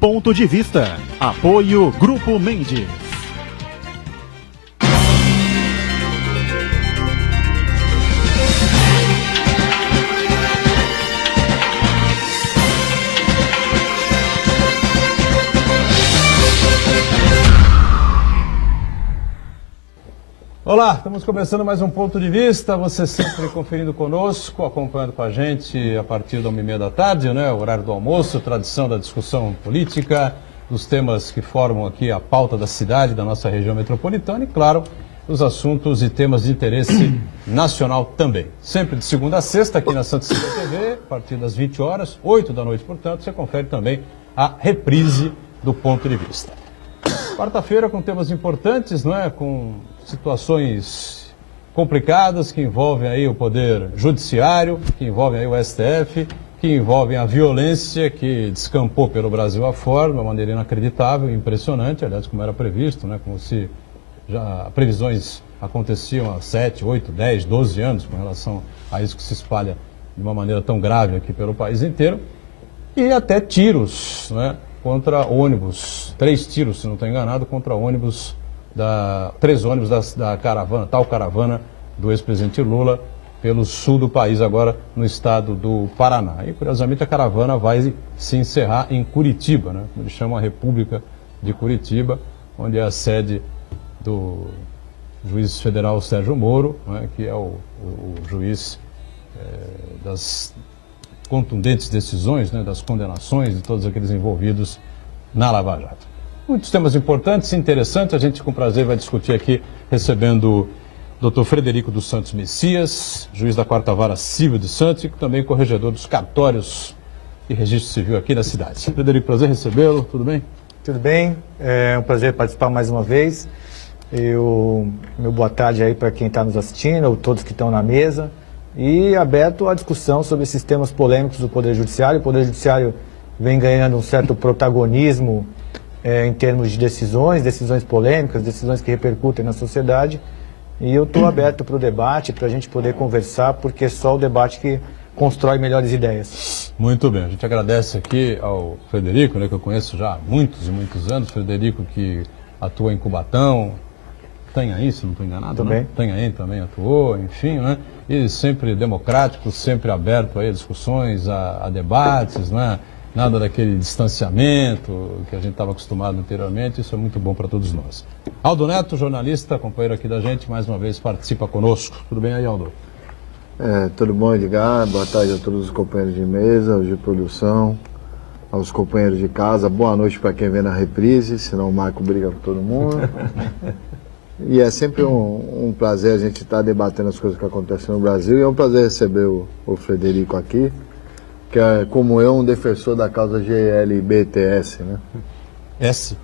Ponto de Vista. Apoio Grupo Mendes. Olá, estamos começando mais um Ponto de Vista, você sempre conferindo conosco, acompanhando com a gente a partir da 1h30 da tarde, né? O horário do almoço, tradição da discussão política, dos temas que formam aqui a pauta da cidade, da nossa região metropolitana e, claro, os assuntos e temas de interesse nacional também. Sempre de segunda a sexta aqui na Santa Cecília TV, a partir das 20 horas, 8 da noite, portanto, você confere também a reprise do Ponto de Vista. Quarta-feira com temas importantes, não é? Com situações complicadas que envolvem aí o Poder Judiciário, que envolvem aí o STF, que envolvem a violência que descampou pelo Brasil afora, de uma maneira inacreditável e impressionante, aliás, como era previsto, né? Como se já previsões aconteciam há 7, 8, 10, 12 anos com relação a isso que se espalha de uma maneira tão grave aqui pelo país inteiro, e até tiros, não é? Contra ônibus, 3 tiros, se não estou enganado, contra ônibus, 3 ônibus da caravana, tal caravana do ex-presidente Lula, pelo sul do país, agora no estado do Paraná. E, curiosamente, a caravana vai se encerrar em Curitiba, né? Eles chamam a República de Curitiba, onde é a sede do juiz federal Sérgio Moro, né? Que é o juiz das contundentes decisões, né, das condenações de todos aqueles envolvidos na Lava Jato. Muitos temas importantes e interessantes, a gente com prazer vai discutir aqui, recebendo o Dr. Frederico dos Santos Messias, juiz da 4ª Vara Civil de Santos e também corregedor dos cartórios e registro civil aqui na cidade. Frederico, prazer recebê-lo, tudo bem? Tudo bem, é um prazer participar mais uma vez. Meu boa tarde aí para quem está nos assistindo, ou todos que estão na mesa. E aberto à discussão sobre esses temas polêmicos do Poder Judiciário. O Poder Judiciário vem ganhando um certo protagonismo em termos de decisões polêmicas, decisões que repercutem na sociedade. E eu estou aberto para o debate, para a gente poder conversar, porque é só o debate que constrói melhores ideias. Muito bem, a gente agradece aqui ao Frederico, né, que eu conheço já há muitos e muitos anos, Frederico que atua em Cubatão, Itanhaém, se não estou enganado, também. Né? Itanhaém também atuou, enfim, né? E sempre democrático, sempre aberto aí a discussões, a debates, né? Nada daquele distanciamento que a gente estava acostumado anteriormente, isso é muito bom para todos nós. Aldo Neto, jornalista, companheiro aqui da gente, mais uma vez participa conosco. Tudo bem aí, Aldo? Tudo bom, Edgar? Boa tarde a todos os companheiros de mesa, os de produção, aos companheiros de casa. Boa noite para quem vem na reprise, senão o Marco briga com todo mundo. E é sempre um prazer a gente estar debatendo as coisas que acontecem no Brasil. E é um prazer receber o Frederico aqui, que é, como eu, um defensor da causa GLBTS, né? S?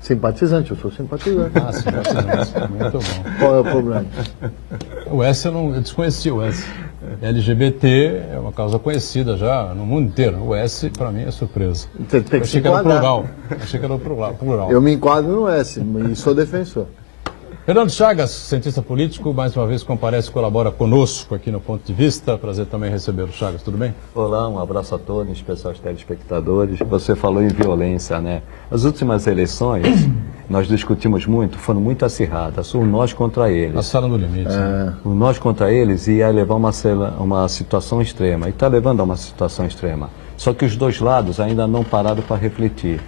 Simpatizante, eu sou simpatizante. Simpatizante, muito bom. Qual é o problema? O S eu desconhecia o S. LGBT é uma causa conhecida já no mundo inteiro. O S, para mim, é surpresa. Tem que achei que era plural. Achei que era plural. Eu me enquadro no S e sou defensor. Fernando Chagas, cientista político, mais uma vez comparece e colabora conosco aqui no Ponto de Vista. Prazer também recebê-lo, Chagas, tudo bem? Olá, um abraço a todos, em especial aos telespectadores. Você falou em violência, né? As últimas eleições, nós discutimos muito, foram muito acirradas, o nós contra eles. Passaram no limite. Né? O nós contra eles ia levar uma situação extrema, e está levando a uma situação extrema. Só que os dois lados ainda não pararam para refletir.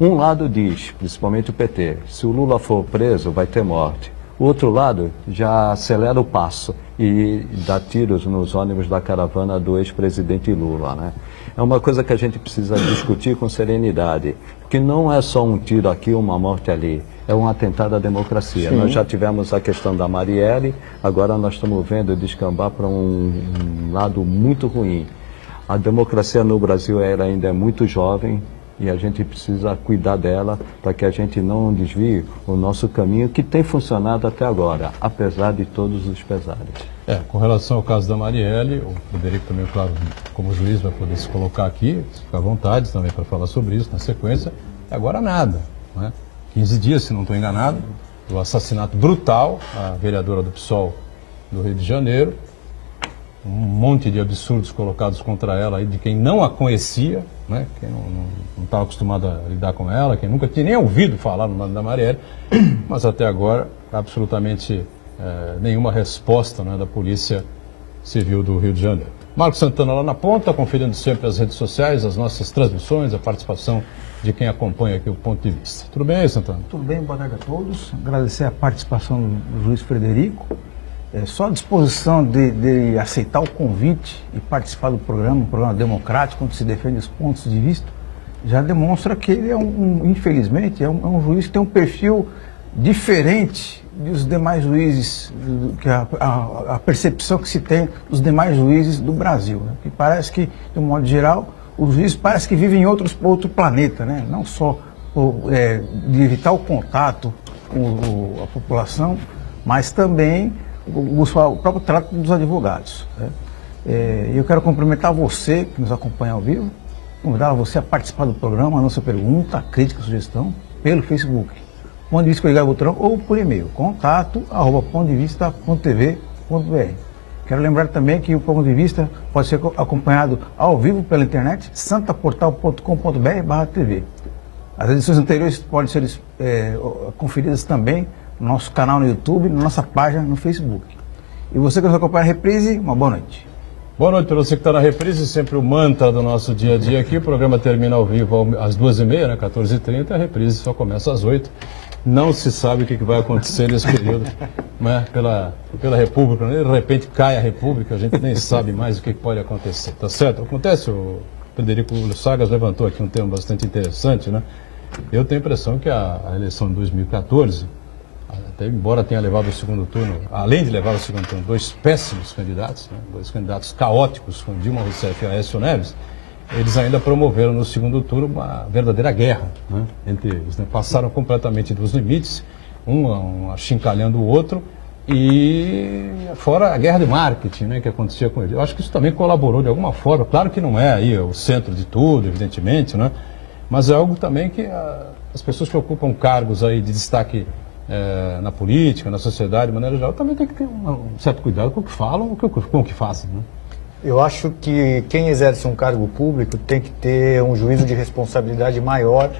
Um lado diz, principalmente o PT, se o Lula for preso, vai ter morte. O outro lado já acelera o passo e dá tiros nos ônibus da caravana do ex-presidente Lula, né? É uma coisa que a gente precisa discutir com serenidade, porque não é só um tiro aqui, uma morte ali, é um atentado à democracia. Sim. Nós já tivemos a questão da Marielle, agora nós estamos vendo descambar para um lado muito ruim. A democracia no Brasil ainda é muito jovem, e a gente precisa cuidar dela para que a gente não desvie o nosso caminho que tem funcionado até agora, apesar de todos os pesares. Com relação ao caso da Marielle, o Frederico também, claro, como juiz vai poder se colocar aqui, fica à vontade também para falar sobre isso na sequência. Agora nada, né? 15 dias, se não estou enganado, do assassinato brutal, a vereadora do PSOL do Rio de Janeiro, um monte de absurdos colocados contra ela aí de quem não a conhecia, né? Quem não estava acostumado a lidar com ela, quem nunca tinha nem ouvido falar no nome da Marielle, mas até agora absolutamente nenhuma resposta, né, da Polícia Civil do Rio de Janeiro. Marcos Santana lá na ponta, conferindo sempre as redes sociais, as nossas transmissões, a participação de quem acompanha aqui o Ponto de Vista. Tudo bem aí, Santana? Tudo bem, boa tarde a todos. Agradecer a participação do juiz Frederico. Só a disposição de aceitar o convite e participar do programa, um programa democrático, onde se defende os pontos de vista, já demonstra que ele infelizmente, é um juiz que tem um perfil diferente dos demais juízes, que a percepção que se tem dos demais juízes do Brasil, né? Que parece que, de um modo geral, os juízes parece que vivem em outro planeta, né? Não só de evitar o contato com a população, mas também o próprio trato dos advogados, né? Eu quero cumprimentar você que nos acompanha ao vivo, convidar você a participar do programa, a nossa pergunta, a crítica, a sugestão, pelo Facebook, Ponto de Vista com Edgar Butrão, ou por e-mail, contato@pontodevista.tv.br. Quero lembrar também que o Ponto de Vista pode ser acompanhado ao vivo pela internet, santaportal.com.br/tv. As edições anteriores podem ser conferidas também no nosso canal no YouTube, na nossa página no Facebook. E você que nos acompanha na reprise, uma boa noite. Boa noite para você que está na reprise, sempre o mantra do nosso dia a dia aqui. O programa termina ao vivo às 2h30, né, 14h30, a reprise só começa às 8h. Não se sabe o que vai acontecer nesse período, né, pela República. Né? De repente cai a República, a gente nem sabe mais o que pode acontecer, tá certo? Acontece, o Frederico Sagas levantou aqui um tema bastante interessante, né? Eu tenho a impressão que a eleição de 2014, até embora tenha levado o segundo turno, além de levar o segundo turno, dois péssimos candidatos, né? Dois candidatos caóticos, com Dilma Rousseff e Aécio Neves, eles ainda promoveram no segundo turno uma verdadeira guerra, né, entre eles, né? Passaram completamente dos limites, um achincalhando o outro, e fora a guerra de marketing, né, que acontecia com eles. Eu acho que isso também colaborou de alguma forma, claro que não é aí o centro de tudo, evidentemente, né, mas é algo também que as pessoas que ocupam cargos aí de destaque na política, na sociedade, de maneira geral, também tem que ter um certo cuidado com o que falam, com o que fazem, né? Eu acho que quem exerce um cargo público tem que ter um juízo de responsabilidade maior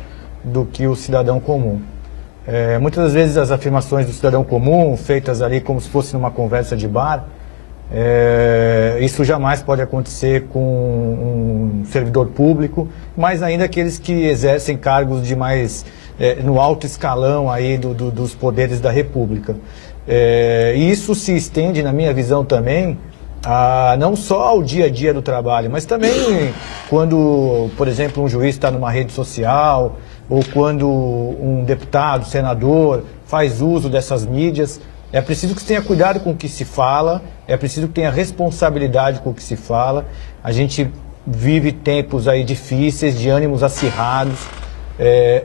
do que o cidadão comum. Muitas das vezes as afirmações do cidadão comum, feitas ali como se fosse numa conversa de bar, isso jamais pode acontecer com um servidor público, mas ainda aqueles que exercem cargos de mais no alto escalão aí dos poderes da República. E isso se estende, na minha visão também, não só ao dia a dia do trabalho, mas também quando, por exemplo, um juiz está numa rede social, ou quando um deputado, senador faz uso dessas mídias. É preciso que se tenha cuidado com o que se fala, é preciso que tenha responsabilidade com o que se fala. A gente vive tempos aí difíceis, de ânimos acirrados.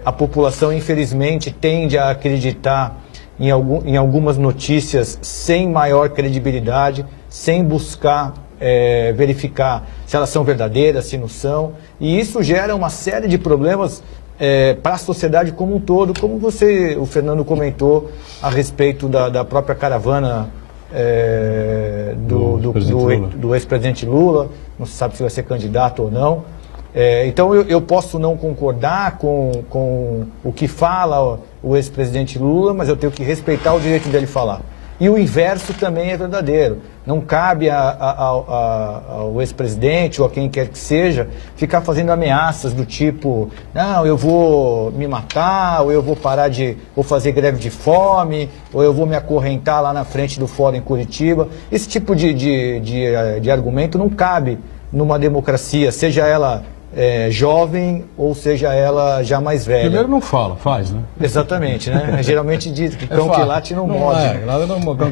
A população, infelizmente, tende a acreditar em algumas notícias sem maior credibilidade, sem buscar verificar se elas são verdadeiras, se não são. E isso gera uma série de problemas para a sociedade como um todo, como o Fernando comentou a respeito da própria caravana do ex-presidente Lula. Não se sabe se vai ser candidato ou não. Então eu posso não concordar com o que fala o ex-presidente Lula, mas eu tenho que respeitar o direito dele falar. E o inverso também é verdadeiro. Não cabe ao ex-presidente ou a quem quer que seja ficar fazendo ameaças do tipo: não, eu vou me matar, ou eu vou vou fazer greve de fome, ou eu vou me acorrentar lá na frente do fórum em Curitiba. Esse tipo de argumento não cabe numa democracia, seja ela jovem ou seja ela já mais velha. Primeiro não fala, faz, né? Exatamente, né? Geralmente diz que cão que late não morde. Cão que late não morde.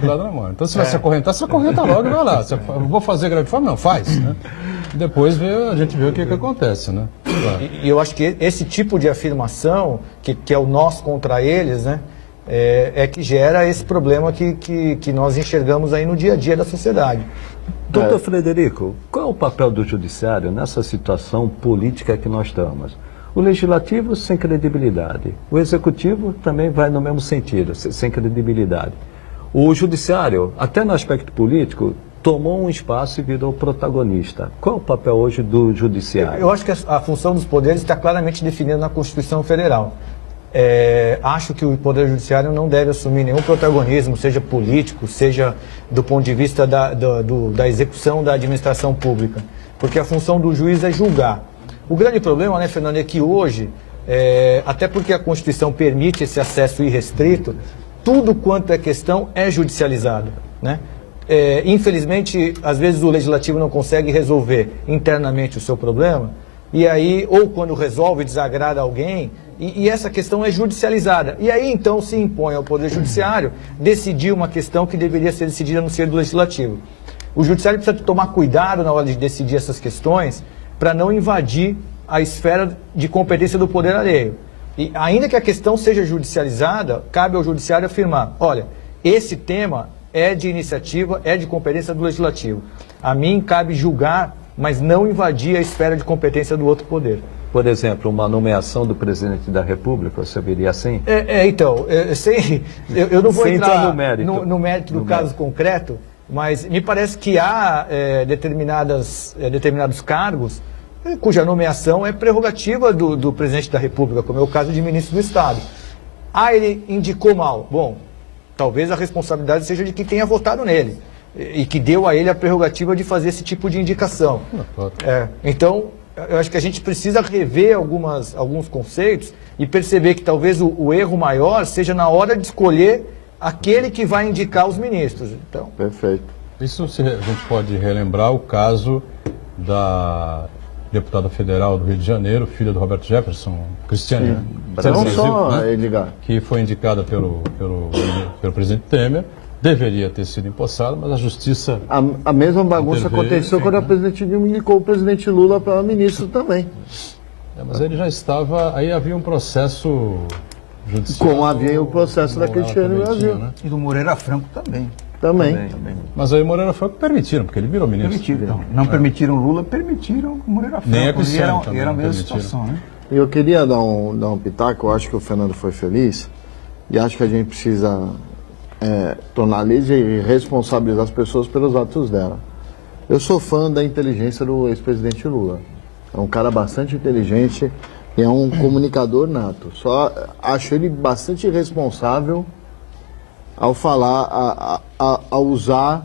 Então se vai se acorrentar, se acorrenta logo e vai lá. Vou fazer greve de fome? Não, faz, né? Depois a gente vê o que acontece, né? E eu acho que esse tipo de afirmação, que é o nós contra eles, né? Que gera esse problema que nós enxergamos aí no dia a dia da sociedade. Doutor Frederico, qual é o papel do judiciário nessa situação política que nós estamos? O legislativo sem credibilidade, o executivo também vai no mesmo sentido, sem credibilidade. O judiciário, até no aspecto político, tomou um espaço e virou protagonista. Qual é o papel hoje do judiciário? Eu acho que a função dos poderes está claramente definida na Constituição Federal. Acho que o Poder Judiciário não deve assumir nenhum protagonismo, seja político, seja do ponto de vista da execução da administração pública, porque a função do juiz é julgar. O grande problema, né, Fernando, é que hoje, até porque a Constituição permite esse acesso irrestrito, tudo quanto é questão é judicializado, né? Infelizmente, às vezes o legislativo não consegue resolver internamente o seu problema, e aí, ou quando resolve, desagrada alguém, e essa questão é judicializada. E aí, então, se impõe ao Poder Judiciário decidir uma questão que deveria ser decidida no seio do Legislativo. O Judiciário precisa tomar cuidado na hora de decidir essas questões para não invadir a esfera de competência do poder alheio. E ainda que a questão seja judicializada, cabe ao Judiciário afirmar, olha, esse tema é de iniciativa, é de competência do Legislativo. A mim cabe julgar, mas não invadir a esfera de competência do outro poder. Por exemplo, uma nomeação do presidente da República, você veria assim? Eu não vou entrar no mérito do caso concreto, mas me parece que há determinados cargos cuja nomeação é prerrogativa do presidente da República, como é o caso de ministro do Estado. Ele indicou mal. Bom, talvez a responsabilidade seja de quem tenha votado nele e que deu a ele a prerrogativa de fazer esse tipo de indicação. Então, eu acho que a gente precisa rever alguns conceitos e perceber que talvez o erro maior seja na hora de escolher aquele que vai indicar os ministros. Então, Perfeito. Isso a gente pode relembrar o caso da deputada federal do Rio de Janeiro, filha do Roberto Jefferson, Cristiane, né? Não só né? Edgar. Que foi indicada pelo presidente Temer, deveria ter sido empossada, mas a justiça... A mesma bagunça interveio, aconteceu enfim, quando né? a presidente Dilma indicou o presidente Lula para ministro também. Mas ele já estava... Aí havia um processo judicial... Como havia o processo da Cristiane também Brasil. tinha, né? E do Moreira Franco também. Também. Mas aí o Moreira Franco permitiram, porque ele virou ministro. Permitiram. Então, não permitiram Lula, permitiram o Moreira Franco. Nem a Cristiane também E era a não mesma permitiram. situação, né? E eu queria dar um pitaco, eu acho que o Fernando foi feliz, e acho que a gente precisa tornar lei e responsabilizar as pessoas pelos atos dela. Eu sou fã da inteligência do ex-presidente Lula. É um cara bastante inteligente e é um comunicador nato. Só acho ele bastante irresponsável ao falar, ao usar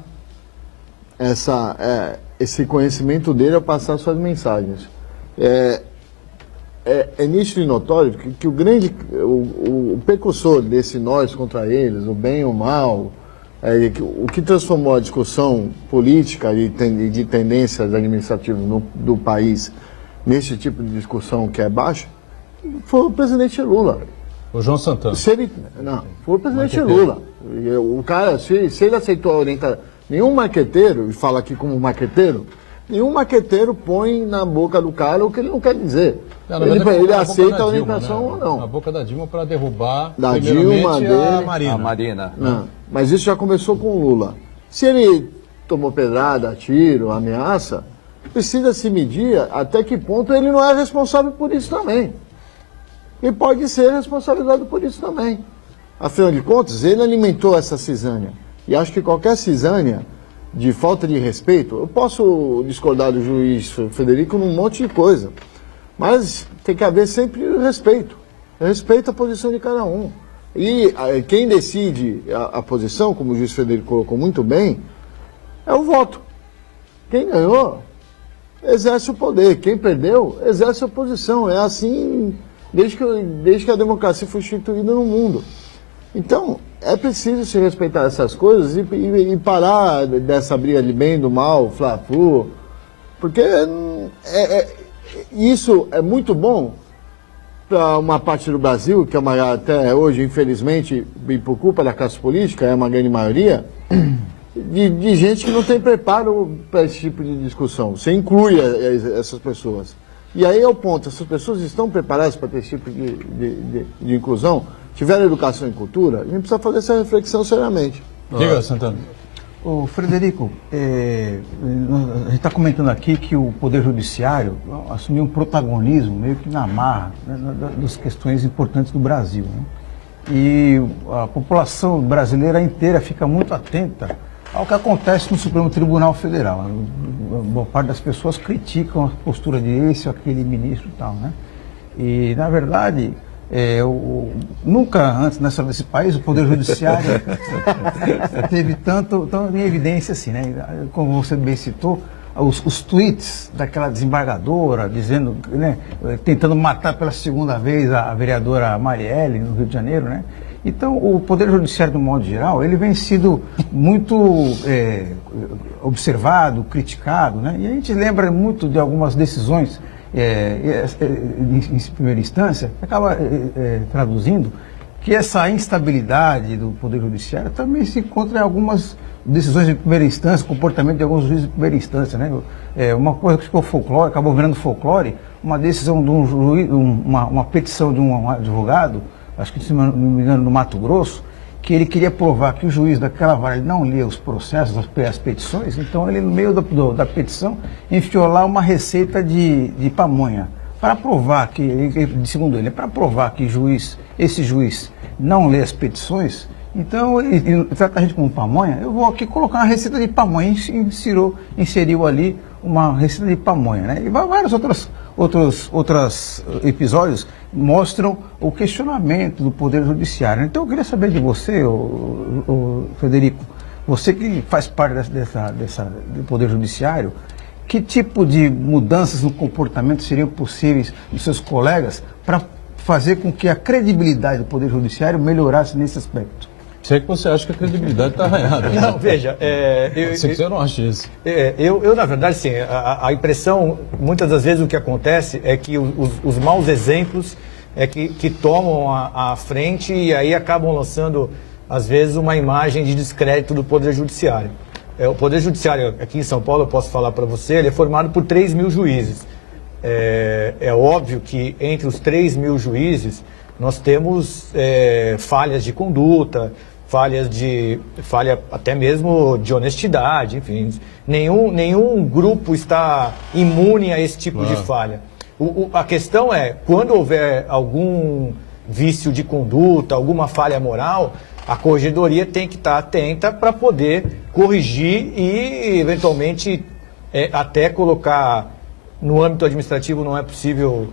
esse conhecimento dele ao passar suas mensagens. É nítido e notório que o precursor desse nós contra eles, o bem e o mal, o que transformou a discussão política e de tendências administrativas do país nesse tipo de discussão que é baixa, foi o presidente Lula. O João Santana. Foi o presidente Lula. O cara, se ele aceitou a orientação, nenhum marqueteiro, e fala aqui como marqueteiro, nenhum marqueteiro põe na boca do cara o que ele não quer dizer. Ele aceita a orientação ou não. Na boca da Dilma para derrubar Da Dilma, a dele. A Marina. Não, mas isso já começou com o Lula. Se ele tomou pedrada, tiro, ameaça, precisa se medir até que ponto ele não é responsável por isso também. E pode ser responsabilizado por isso também. Afinal de contas, ele alimentou essa cisânia. E acho que qualquer cisânia de falta de respeito, eu posso discordar do juiz Frederico num monte de coisa, mas tem que haver sempre respeito. Respeito à posição de cada um. E quem decide a posição, como o juiz Frederico colocou muito bem, é o voto. Quem ganhou, exerce o poder. Quem perdeu, exerce a oposição. É assim desde que a democracia foi instituída no mundo. Então, é preciso se respeitar essas coisas e parar dessa briga de bem e do mal, fla-flu, porque isso é muito bom para uma parte do Brasil, que até hoje, infelizmente, e por culpa da classe política, é uma grande maioria, de gente que não tem preparo para esse tipo de discussão. Você inclui essas pessoas. E aí é o ponto, essas pessoas estão preparadas para ter esse tipo de inclusão? Tiveram educação e cultura? A gente precisa fazer essa reflexão seriamente. Diga, Santana. Ô, Frederico, a gente está comentando aqui que o Poder Judiciário assumiu um protagonismo meio que na marra, né, das questões importantes do Brasil, né? E a população brasileira inteira fica muito atenta ao que acontece no Supremo Tribunal Federal. Boa parte das pessoas criticam a postura de esse ou aquele ministro e tal, né? E, na verdade, nunca antes na história desse país o Poder Judiciário teve tão em evidência assim, né? Como você bem citou, os tweets daquela desembargadora dizendo, né, tentando matar pela segunda vez a vereadora Marielle no Rio de Janeiro, né? Então, o Poder Judiciário, de um modo geral, ele vem sido muito observado, criticado, né? E a gente lembra muito de algumas decisões em primeira instância, acaba traduzindo que essa instabilidade do Poder Judiciário também se encontra em algumas decisões de primeira instância, comportamento de alguns juízes de primeira instância, né? Uma coisa que ficou folclore, acabou virando folclore, uma decisão de um juiz, uma petição de um advogado, acho que se não me engano no Mato Grosso, que ele queria provar que o juiz daquela vara não lia os processos, as petições, então ele no meio da petição enfiou lá uma receita de pamonha, para provar que, segundo ele, para provar que esse juiz não lê as petições. Então, ele trata a gente como pamonha, eu vou aqui colocar uma receita de pamonha, inseriu ali uma receita de pamonha, né? E vários outros episódios mostram o questionamento do Poder Judiciário. Então, eu queria saber de você, Frederico, você que faz parte do Poder Judiciário, que tipo de mudanças no comportamento seriam possíveis dos seus colegas para fazer com que a credibilidade do Poder Judiciário melhorasse nesse aspecto? Sei que você acha que a credibilidade está arranhada. Não, veja, você não acha isso. Eu, na verdade, sim, a impressão, muitas das vezes o que acontece é que os maus exemplos que tomam a frente e aí acabam lançando, às vezes, uma imagem de descrédito do Poder Judiciário. O Poder Judiciário, aqui em São Paulo, eu posso falar para você, ele é formado por 3 mil juízes. É óbvio que entre os 3 mil juízes, nós temos falhas de conduta, falha até mesmo de honestidade, enfim. Nenhum grupo está imune a esse tipo de falha. A questão é, quando houver algum vício de conduta, alguma falha moral, a corregedoria tem que estar atenta para poder corrigir e, eventualmente, até colocar no âmbito administrativo não é possível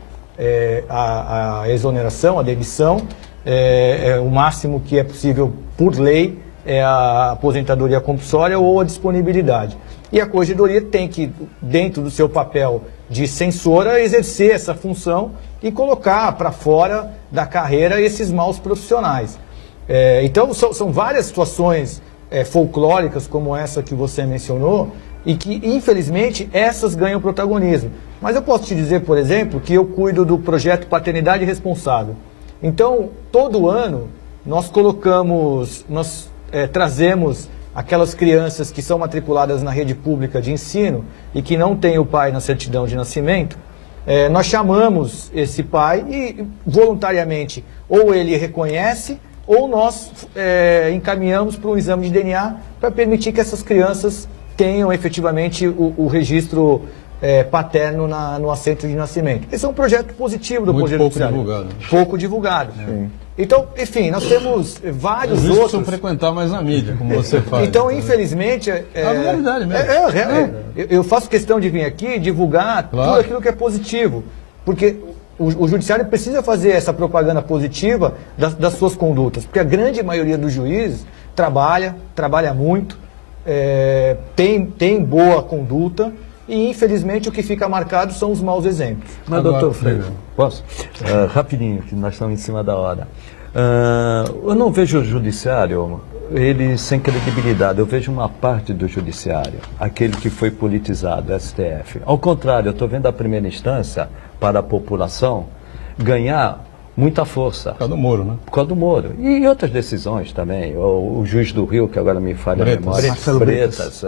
a exoneração, a demissão. O máximo que é possível por lei é a aposentadoria compulsória ou a disponibilidade. E a corregedoria tem que, dentro do seu papel de censora, exercer essa função e colocar para fora da carreira esses maus profissionais. Então, são várias situações folclóricas, como essa que você mencionou, e que, infelizmente, essas ganham protagonismo. Mas eu posso te dizer, por exemplo, que eu cuido do projeto Paternidade Responsável. Então, todo ano, nós trazemos aquelas crianças que são matriculadas na rede pública de ensino e que não têm o pai na certidão de nascimento. Nós chamamos esse pai e, voluntariamente, ou ele reconhece, ou nós encaminhamos para um exame de DNA para permitir que essas crianças tenham efetivamente o registro paterno no assento de nascimento. Esse é um projeto positivo do Poder Judiciário. Pouco divulgado. Então, enfim, nós temos vários outros. Precisam frequentar mais a mídia, como você faz. Então, infelizmente... É a verdade mesmo. Eu faço questão de vir aqui divulgar tudo aquilo que é positivo. Porque o Judiciário precisa fazer essa propaganda positiva das suas condutas. Porque a grande maioria dos juízes trabalha muito, tem boa conduta. E, infelizmente, o que fica marcado são os maus exemplos. Mas, doutor Freire, posso? Rapidinho, que nós estamos em cima da hora. Eu não vejo o judiciário, ele sem credibilidade. Eu vejo uma parte do judiciário, aquele que foi politizado, STF. Ao contrário, eu estou vendo a primeira instância, para a população, ganhar muita força. Por causa do Moro, né? Por causa do Moro. E outras decisões também. O juiz do Rio, que agora me falha a memória. Bretas.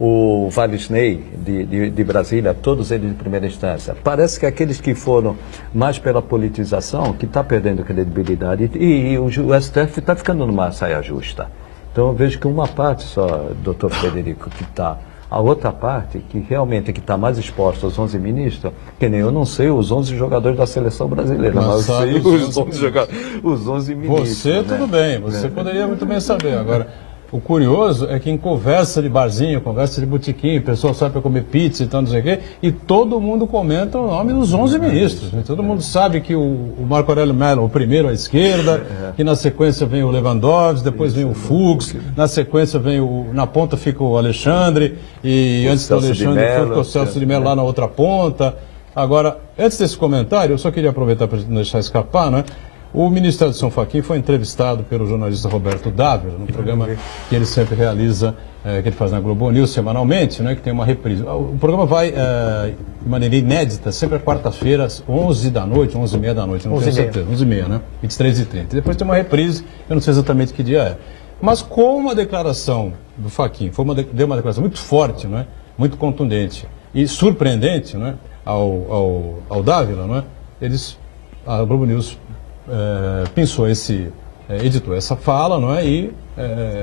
O Valisney, de Brasília, todos eles de primeira instância. Parece que aqueles que foram mais pela politização, que está perdendo credibilidade. E o STF está ficando numa saia justa. Então eu vejo que uma parte só, doutor Frederico, que está... A outra parte, que realmente está mais exposta aos 11 ministros, que nem eu não sei os 11 jogadores da seleção brasileira, mas eu sei os 11 ministros. Você, né? tudo bem, você poderia muito bem saber. Agora, O curioso é que em conversa de barzinho, conversa de botequim, o pessoal sai para comer pizza e tal, não sei o quê, e todo mundo comenta o nome dos 11 ministros. Né? Todo mundo sabe que o Marco Aurélio Mello, o primeiro à esquerda, que na sequência vem o Lewandowski, depois vem o Fux, na sequência vem na ponta fica o Alexandre, e antes do Alexandre fica o Celso de Mello lá na outra ponta. Agora, antes desse comentário, eu só queria aproveitar para não deixar escapar, né? O ministro Edson Fachin foi entrevistado pelo jornalista Roberto Dávila, no programa que ele sempre realiza, que ele faz na Globo News semanalmente, né, que tem uma reprise. O programa vai de maneira inédita, sempre às quarta-feiras, 11 da noite, 11h30 da noite, não tenho certeza, 11h30, né? 23h30. Depois tem uma reprise, eu não sei exatamente que dia é. Mas como a declaração do Fachin deu uma declaração muito forte, né, muito contundente e surpreendente, né, ao Dávila, né, a Globo News editou essa fala, não é? E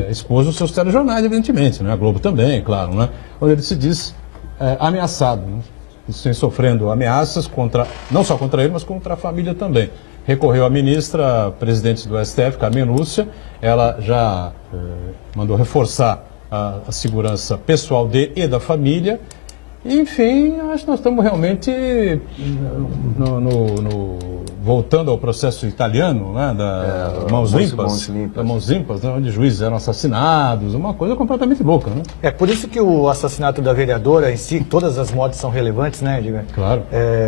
expôs os seus telejornais, evidentemente, né? A Globo também, claro, né? Onde ele se diz ameaçado, né? Estão sofrendo ameaças não só contra ele, mas contra a família também. Recorreu à ministra, presidente do STF, Carmen Lúcia, ela já mandou reforçar a segurança pessoal dele e da família. Enfim, acho que nós estamos realmente voltando ao processo italiano, né, mãos limpas, né, onde juízes eram assassinados, uma coisa completamente louca, né? É por isso que o assassinato da vereadora em si, todas as mortes são relevantes, né, Edgar? Claro.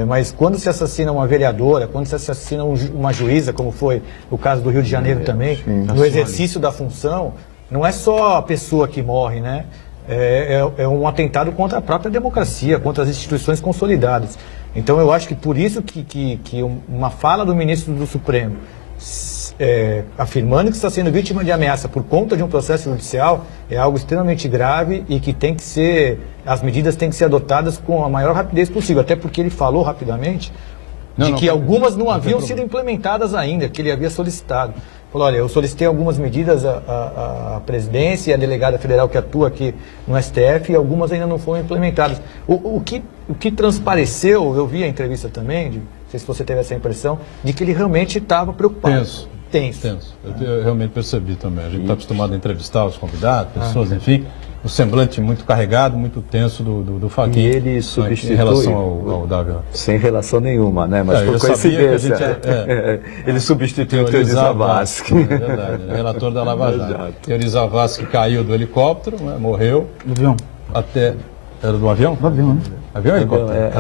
Mas quando se assassina uma vereadora, quando se assassina uma juíza, como foi o caso do Rio de Janeiro também, no exercício da função, não é só a pessoa que morre, né? É um atentado contra a própria democracia, contra as instituições consolidadas. Então eu acho que por isso que uma fala do ministro do Supremo afirmando que está sendo vítima de ameaça por conta de um processo judicial é algo extremamente grave e que as medidas têm que ser adotadas com a maior rapidez possível, até porque ele falou rapidamente que algumas não haviam sido implementadas ainda, que ele havia solicitado. Falou, olha, eu solicitei algumas medidas à presidência e à delegada federal que atua aqui no STF e algumas ainda não foram implementadas. O que transpareceu, eu vi a entrevista também, não sei se você teve essa impressão, de que ele realmente estava preocupado. Tenso. Eu realmente percebi também. A gente está acostumado a entrevistar os convidados, pessoas, enfim. O semblante muito carregado, muito tenso do Fachin. E ele substituiu... Em relação ao Dávila. Sem relação nenhuma, né? Mas por coincidência. Ele substituiu o Teori Zavascki. É verdade, relator da Lava Jato. Teori Zavascki caiu do helicóptero, né, morreu. Do avião. Era do avião? Do avião, né? Avião ou helicóptero?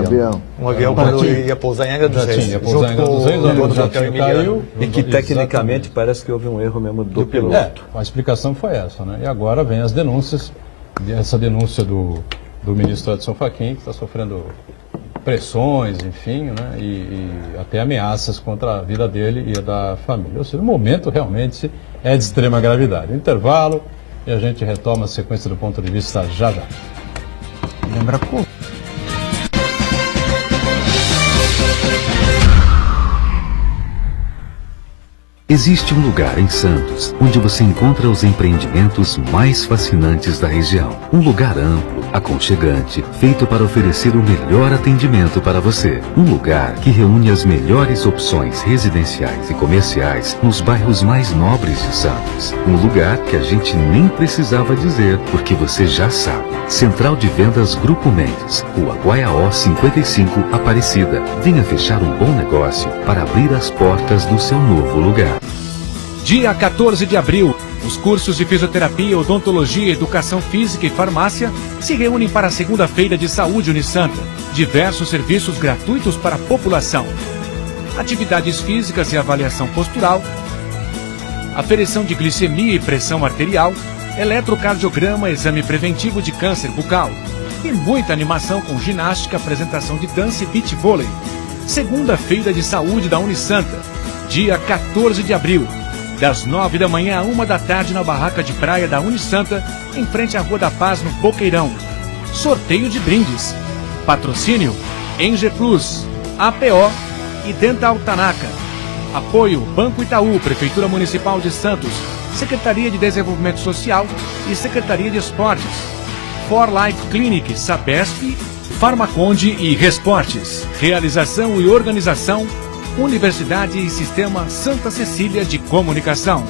Avião. Um avião quando ia pousar em Angra dos Reis. Ia pousar em Angra dos Reis, o jatinho caiu. E que tecnicamente parece que houve um erro mesmo do piloto. A explicação foi essa, né? E agora vem as denúncias, essa denúncia do ministro Edson Fachin, que está sofrendo pressões, enfim, né? E até ameaças contra a vida dele e a da família. Ou seja, o momento realmente é de extrema gravidade. Intervalo e a gente retoma a sequência do ponto de vista já. Lembra como? Existe um lugar em Santos onde você encontra os empreendimentos mais fascinantes da região. Um lugar amplo, aconchegante, feito para oferecer o melhor atendimento para você. Um lugar que reúne as melhores opções residenciais e comerciais nos bairros mais nobres de Santos. Um lugar que a gente nem precisava dizer, porque você já sabe. Central de Vendas Grupo Mendes, Rua Guaiaó 55, Aparecida. Venha fechar um bom negócio para abrir as portas do seu novo lugar. Dia 14 de abril, os cursos de fisioterapia, odontologia, educação física e farmácia se reúnem para a segunda-feira de saúde Unisanta. Diversos serviços gratuitos para a população. Atividades físicas e avaliação postural, aferição de glicemia e pressão arterial, eletrocardiograma, exame preventivo de câncer bucal e muita animação com ginástica, apresentação de dança e beach vôlei. Segunda-feira de saúde da Unisanta, dia 14 de abril. Das 9 da manhã a 1 da tarde na barraca de praia da Unisanta, em frente à Rua da Paz, no Boqueirão. Sorteio de brindes. Patrocínio Enge Plus, APO e Dental Tanaka. Apoio Banco Itaú, Prefeitura Municipal de Santos, Secretaria de Desenvolvimento Social e Secretaria de Esportes. For Life Clinic, Sabesp, Farmaconde e Resportes. Realização e organização Universidade e Sistema Santa Cecília de Comunicação.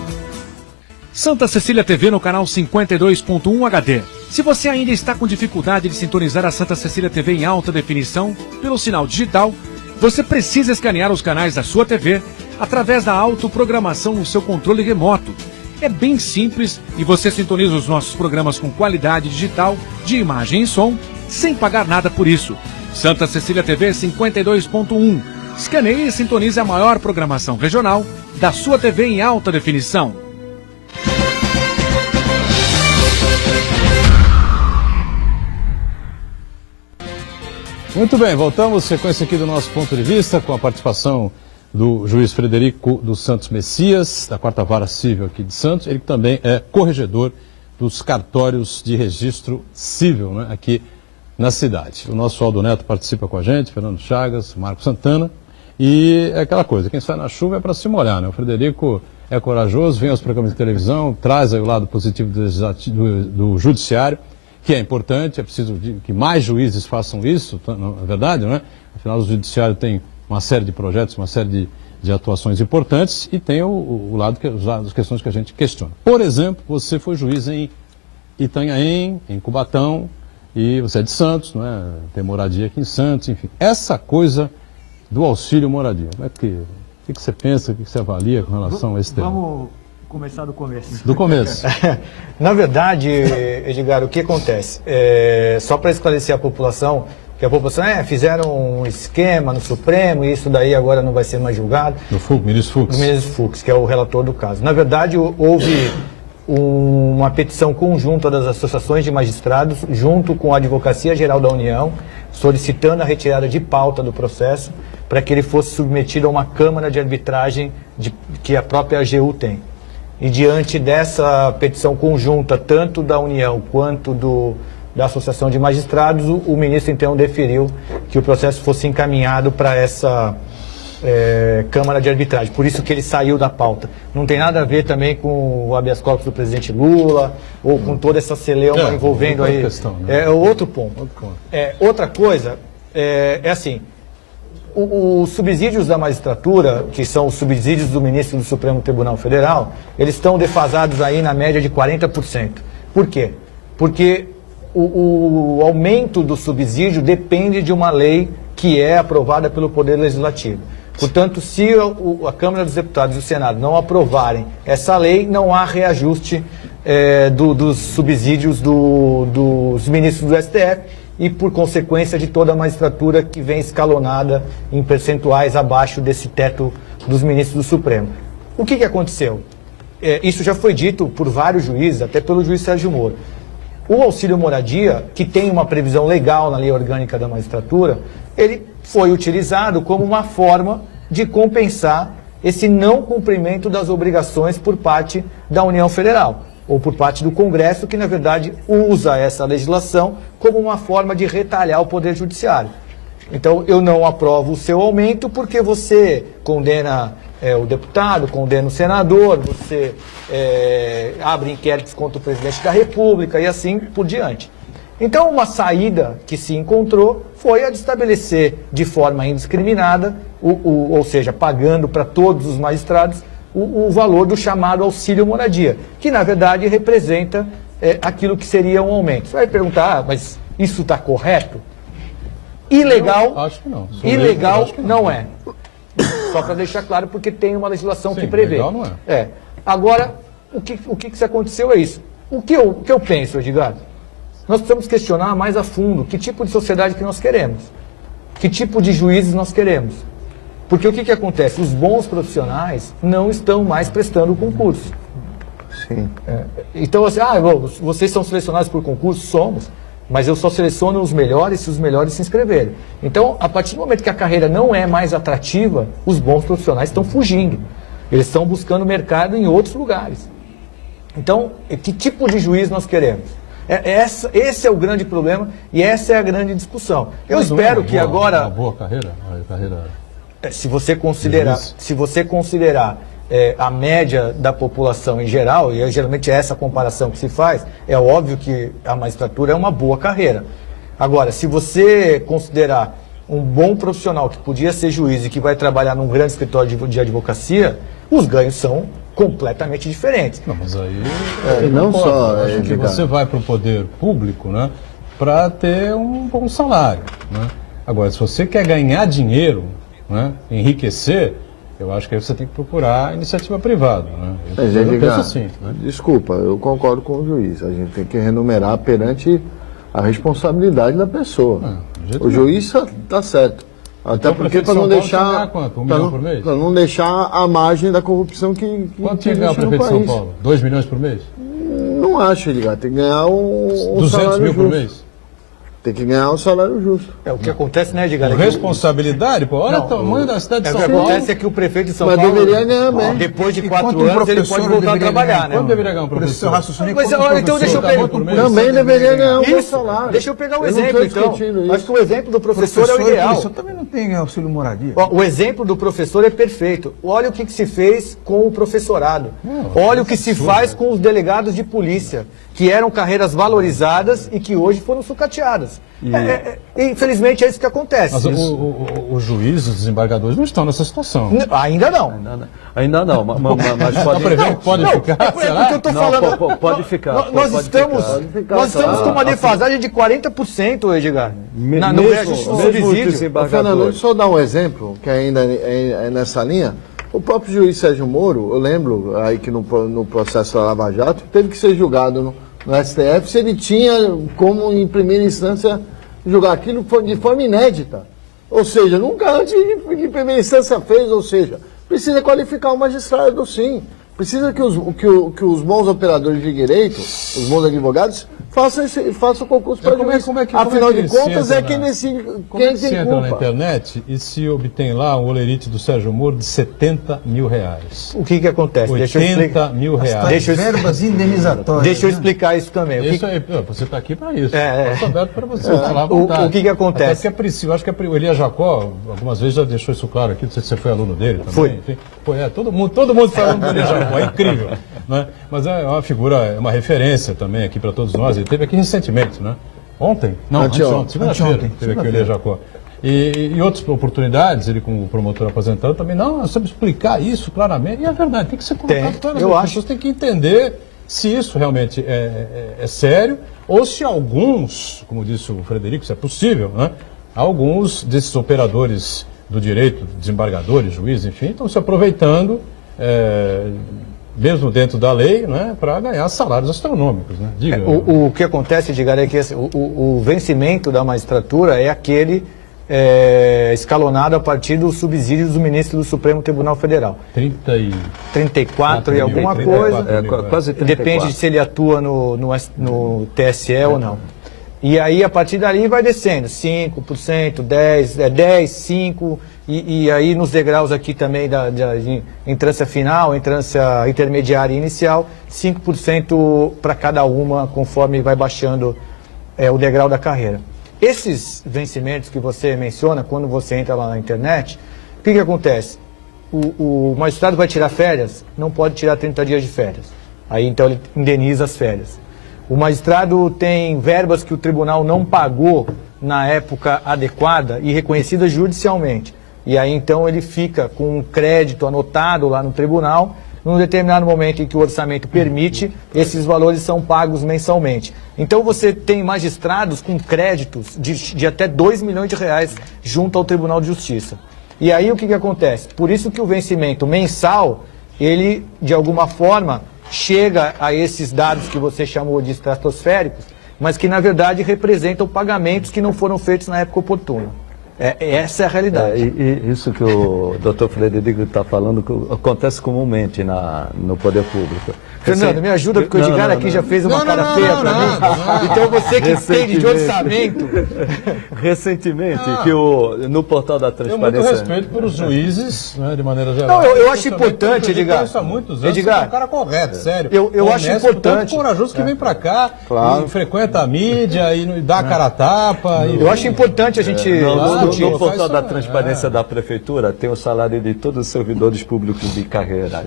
Santa Cecília TV no canal 52.1 HD. Se você ainda está com dificuldade de sintonizar a Santa Cecília TV em alta definição pelo sinal digital, você precisa escanear os canais da sua TV através da autoprogramação no seu controle remoto. É bem simples e você sintoniza os nossos programas com qualidade digital de imagem e som sem pagar nada por isso. Santa Cecília TV 52.1. Escaneie e sintonize a maior programação regional da sua TV em alta definição. Muito bem, voltamos, sequência aqui do nosso ponto de vista, com a participação do juiz Frederico dos Santos Messias, da 4ª Vara Civil aqui de Santos, ele que também é corregedor dos cartórios de registro civil, né, aqui na cidade. O nosso Aldo Neto participa com a gente, Fernando Chagas, Marco Santana, e é aquela coisa, quem sai na chuva é para se molhar, né? O Frederico é corajoso, vem aos programas de televisão, traz aí o lado positivo do judiciário, que é importante, é preciso que mais juízes façam isso, na verdade, não é? Afinal, o judiciário tem uma série de projetos, uma série de atuações importantes e tem o lado das questões que a gente questiona. Por exemplo, você foi juiz em Itanhaém, em Cubatão, e você é de Santos, não é? Tem moradia aqui em Santos, enfim. Essa coisa do auxílio moradia, o que você pensa, o que você avalia com relação a esse tema? Vamos começar do começo. Do começo. Na verdade, Edgar, o que acontece? Só para esclarecer a população, que a população, fizeram um esquema no Supremo e isso daí agora não vai ser mais julgado. Do ministro Fux. Do ministro Fux, que é o relator do caso. Na verdade, houve uma petição conjunta das associações de magistrados, junto com a Advocacia Geral da União, solicitando a retirada de pauta do processo para que ele fosse submetido a uma Câmara de Arbitragem que a própria AGU tem. E diante dessa petição conjunta, tanto da União quanto da Associação de Magistrados, o ministro então deferiu que o processo fosse encaminhado para essa Câmara de Arbitragem. Por isso que ele saiu da pauta. Não tem nada a ver também com o habeas corpus do presidente Lula ou com toda essa celeuma envolvendo aí. Questão, né? É outro ponto. Outra coisa é assim. Os subsídios da magistratura, que são os subsídios do ministro do Supremo Tribunal Federal, eles estão defasados aí na média de 40%. Por quê? Porque o aumento do subsídio depende de uma lei que é aprovada pelo Poder Legislativo. Portanto, se a Câmara dos Deputados e o Senado não aprovarem essa lei, não há reajuste dos subsídios dos ministros do STF, e, por consequência, de toda a magistratura que vem escalonada em percentuais abaixo desse teto dos ministros do Supremo. O que aconteceu? Isso já foi dito por vários juízes, até pelo juiz Sérgio Moro. O auxílio moradia, que tem uma previsão legal na lei orgânica da magistratura, ele foi utilizado como uma forma de compensar esse não cumprimento das obrigações por parte da União Federal, ou por parte do Congresso, que, na verdade, usa essa legislação como uma forma de retalhar o Poder Judiciário. Então, eu não aprovo o seu aumento porque você condena o deputado, condena o senador, você abre inquéritos contra o presidente da República e assim por diante. Então, uma saída que se encontrou foi a de estabelecer de forma indiscriminada, ou seja, pagando para todos os magistrados, o valor do chamado auxílio moradia, que na verdade representa aquilo que seria um aumento. Você vai perguntar, mas isso está correto? Ilegal? Eu acho que não. Ilegal não é. Só para deixar claro, porque tem uma legislação que prevê. Legal não é. Agora, o que aconteceu é isso. O que eu penso, Edgar? Nós precisamos questionar mais a fundo que tipo de sociedade que nós queremos. Que tipo de juízes nós queremos. Porque o que acontece? Os bons profissionais não estão mais prestando o concurso. Sim. Então, assim, vocês são selecionados por concurso? Somos. Mas eu só seleciono os melhores se os melhores se inscreverem. Então, a partir do momento que a carreira não é mais atrativa, os bons profissionais estão fugindo. Eles estão buscando mercado em outros lugares. Então, que tipo de juiz nós queremos? Esse é o grande problema e essa é a grande discussão. Eu espero que agora... Uma boa carreira? Se você considerar a média da população em geral, e geralmente é essa comparação que se faz, é óbvio que a magistratura é uma boa carreira. Agora, se você considerar um bom profissional que podia ser juiz e que vai trabalhar num grande escritório de advocacia, os ganhos são completamente diferentes. Não, mas aí E não concordo. só, Eu acho que Edgar. você vai para o poder público, né, para ter um bom salário, né? Agora, se você quer ganhar dinheiro, né, enriquecer, eu acho que aí você tem que procurar a iniciativa privada, né? Mas, Eu Edgar, penso assim, né? desculpa, eu concordo com o juiz. A gente tem que renumerar perante a responsabilidade da pessoa. de jeito O nenhum. juiz tá certo. Até Então, o porque prefeito para de não São Paulo tinha que deixar. ganhar quanto? 1 milhão por mês? Para não deixar a margem da corrupção que Quanto tinha que ganhar o existe no prefeito de São país. Paulo? 2 milhões por mês? Não acho, Edgar. Tem que ganhar um 200 salário mil por justo. mês? Tem que ganhar um salário justo. É o que acontece, né, Edgar? Com responsabilidade, pô, olha Não, o tamanho da cidade de O São que Paulo. acontece é que o prefeito de São Mas Paulo, deveria ganhar bem. depois de E 4 quanto um anos, ele professor pode voltar a deveria trabalhar, ganhar? né? Quanto deveria ganhar um Por esse seu professor? raciocínio, Mas, quanto olha, então deixa eu professor pegar- por mês? Também deveria ganhar um bom Isso, salário. deixa eu pegar o Eu não exemplo, tô então. discutindo Acho isso. que o exemplo do professor é o e ideal. professor também não tem auxílio moradia. Ó, o exemplo do professor é perfeito. Olha o que se fez com o professorado. Olha o que se faz com os delegados de polícia, que eram carreiras valorizadas e que hoje foram sucateadas. Infelizmente é isso que acontece. Mas os juízes, os desembargadores não estão nessa situação. Ainda não. Ainda não, mas Está pode... prevendo que pode Não, ficar? é porque Será? eu tô Não, falando. pode ficar, Nós pode estamos, ficar. nós estamos com uma defasagem de 40%, Edgar. No reajuste do subsídio. Ô, Fernando, deixa eu só dar um exemplo, que ainda é nessa linha. O próprio juiz Sérgio Moro, eu lembro aí que no processo da Lava Jato, teve que ser julgado no STF se ele tinha como, em primeira instância, julgar aquilo de forma inédita. Ou seja, nunca antes de primeira instância fez, ou seja, precisa qualificar o magistrado, sim. Precisa que os bons operadores de direito, os bons advogados, façam concurso para juiz. Afinal de contas, é quem decide Como é quem que você tem entra na culpa. internet e se obtém lá um olerite do Sérgio Moro de 70 mil reais? O que acontece? 80 mil reais. Deixa eu- Verbas indenizatórias. Deixa eu né? explicar isso também. Isso aí, pô, você está aqui para isso. É. Está aberto para você falar à vontade. O que acontece? Até porque é preciso, acho que o Elias Jacó, algumas vezes já deixou isso claro aqui, não sei se você foi aluno dele também. Fui. Enfim, todo mundo foi aluno do Elias Jacó, é incrível. Né? Mas é uma figura, é uma referência também aqui para todos nós. Ele esteve aqui recentemente, né? Ontem? Não, Anteontem. segunda-feira, Anteontem, teve aqui o Elias Jacó. E outras oportunidades, ele como promotor aposentado também, não, nós temos que explicar isso claramente. E é verdade, tem que ser colocado Tem, claramente. eu As acho. pessoas têm que entender se isso realmente é sério ou se alguns, como disse o Frederico, se é possível, né? Alguns desses operadores do direito, desembargadores, juízes, enfim, estão se aproveitando, mesmo dentro da lei, né, para ganhar salários astronômicos. Né? Diga. O que acontece, Edgar, é que o vencimento da magistratura é aquele escalonado a partir dos subsídios do ministro do Supremo Tribunal Federal. 34 e alguma 34 coisa. mil, quase 34. Depende de se ele atua no TSE ou não. E aí, a partir dali, vai descendo. 5%, 10%, 10%, 5%. E aí, nos degraus aqui também de entrância final, entrância intermediária e inicial, 5% para cada uma, conforme vai baixando o degrau da carreira. Esses vencimentos que você menciona, quando você entra lá na internet, o que acontece? O magistrado vai tirar férias, não pode tirar 30 dias de férias. Aí, então, ele indeniza as férias. O magistrado tem verbas que o tribunal não pagou na época adequada e reconhecida judicialmente. E aí, então, ele fica com um crédito anotado lá no tribunal. Num determinado momento em que o orçamento permite, esses valores são pagos mensalmente. Então, você tem magistrados com créditos de até 2 milhões de reais junto ao Tribunal de Justiça. E aí, o que acontece? Por isso que o vencimento mensal, ele, de alguma forma, chega a esses dados que você chamou de estratosféricos, mas que, na verdade, representam pagamentos que não foram feitos na época oportuna. Essa é a realidade. E isso que o Dr. Frederico está falando acontece comumente no poder público. Fernando, me ajuda, porque o Edgar aqui já fez uma cara feia para mim. Então você que entende de orçamento. Recentemente, que no portal da Tenho muito transparência... respeito pelos juízes, né, de maneira geral. Não, eu acho importante, Edgar. Isso há muitos anos. Edgar, Você é um cara correto, sério. eu acho Honesto, importante. Tanto corajoso que vem pra cá Claro. e frequenta a mídia e dá a cara a tapa. Eu acho importante a gente discutir. No portal Faz da isso, transparência da prefeitura tem o salário de todos os servidores públicos de carreira.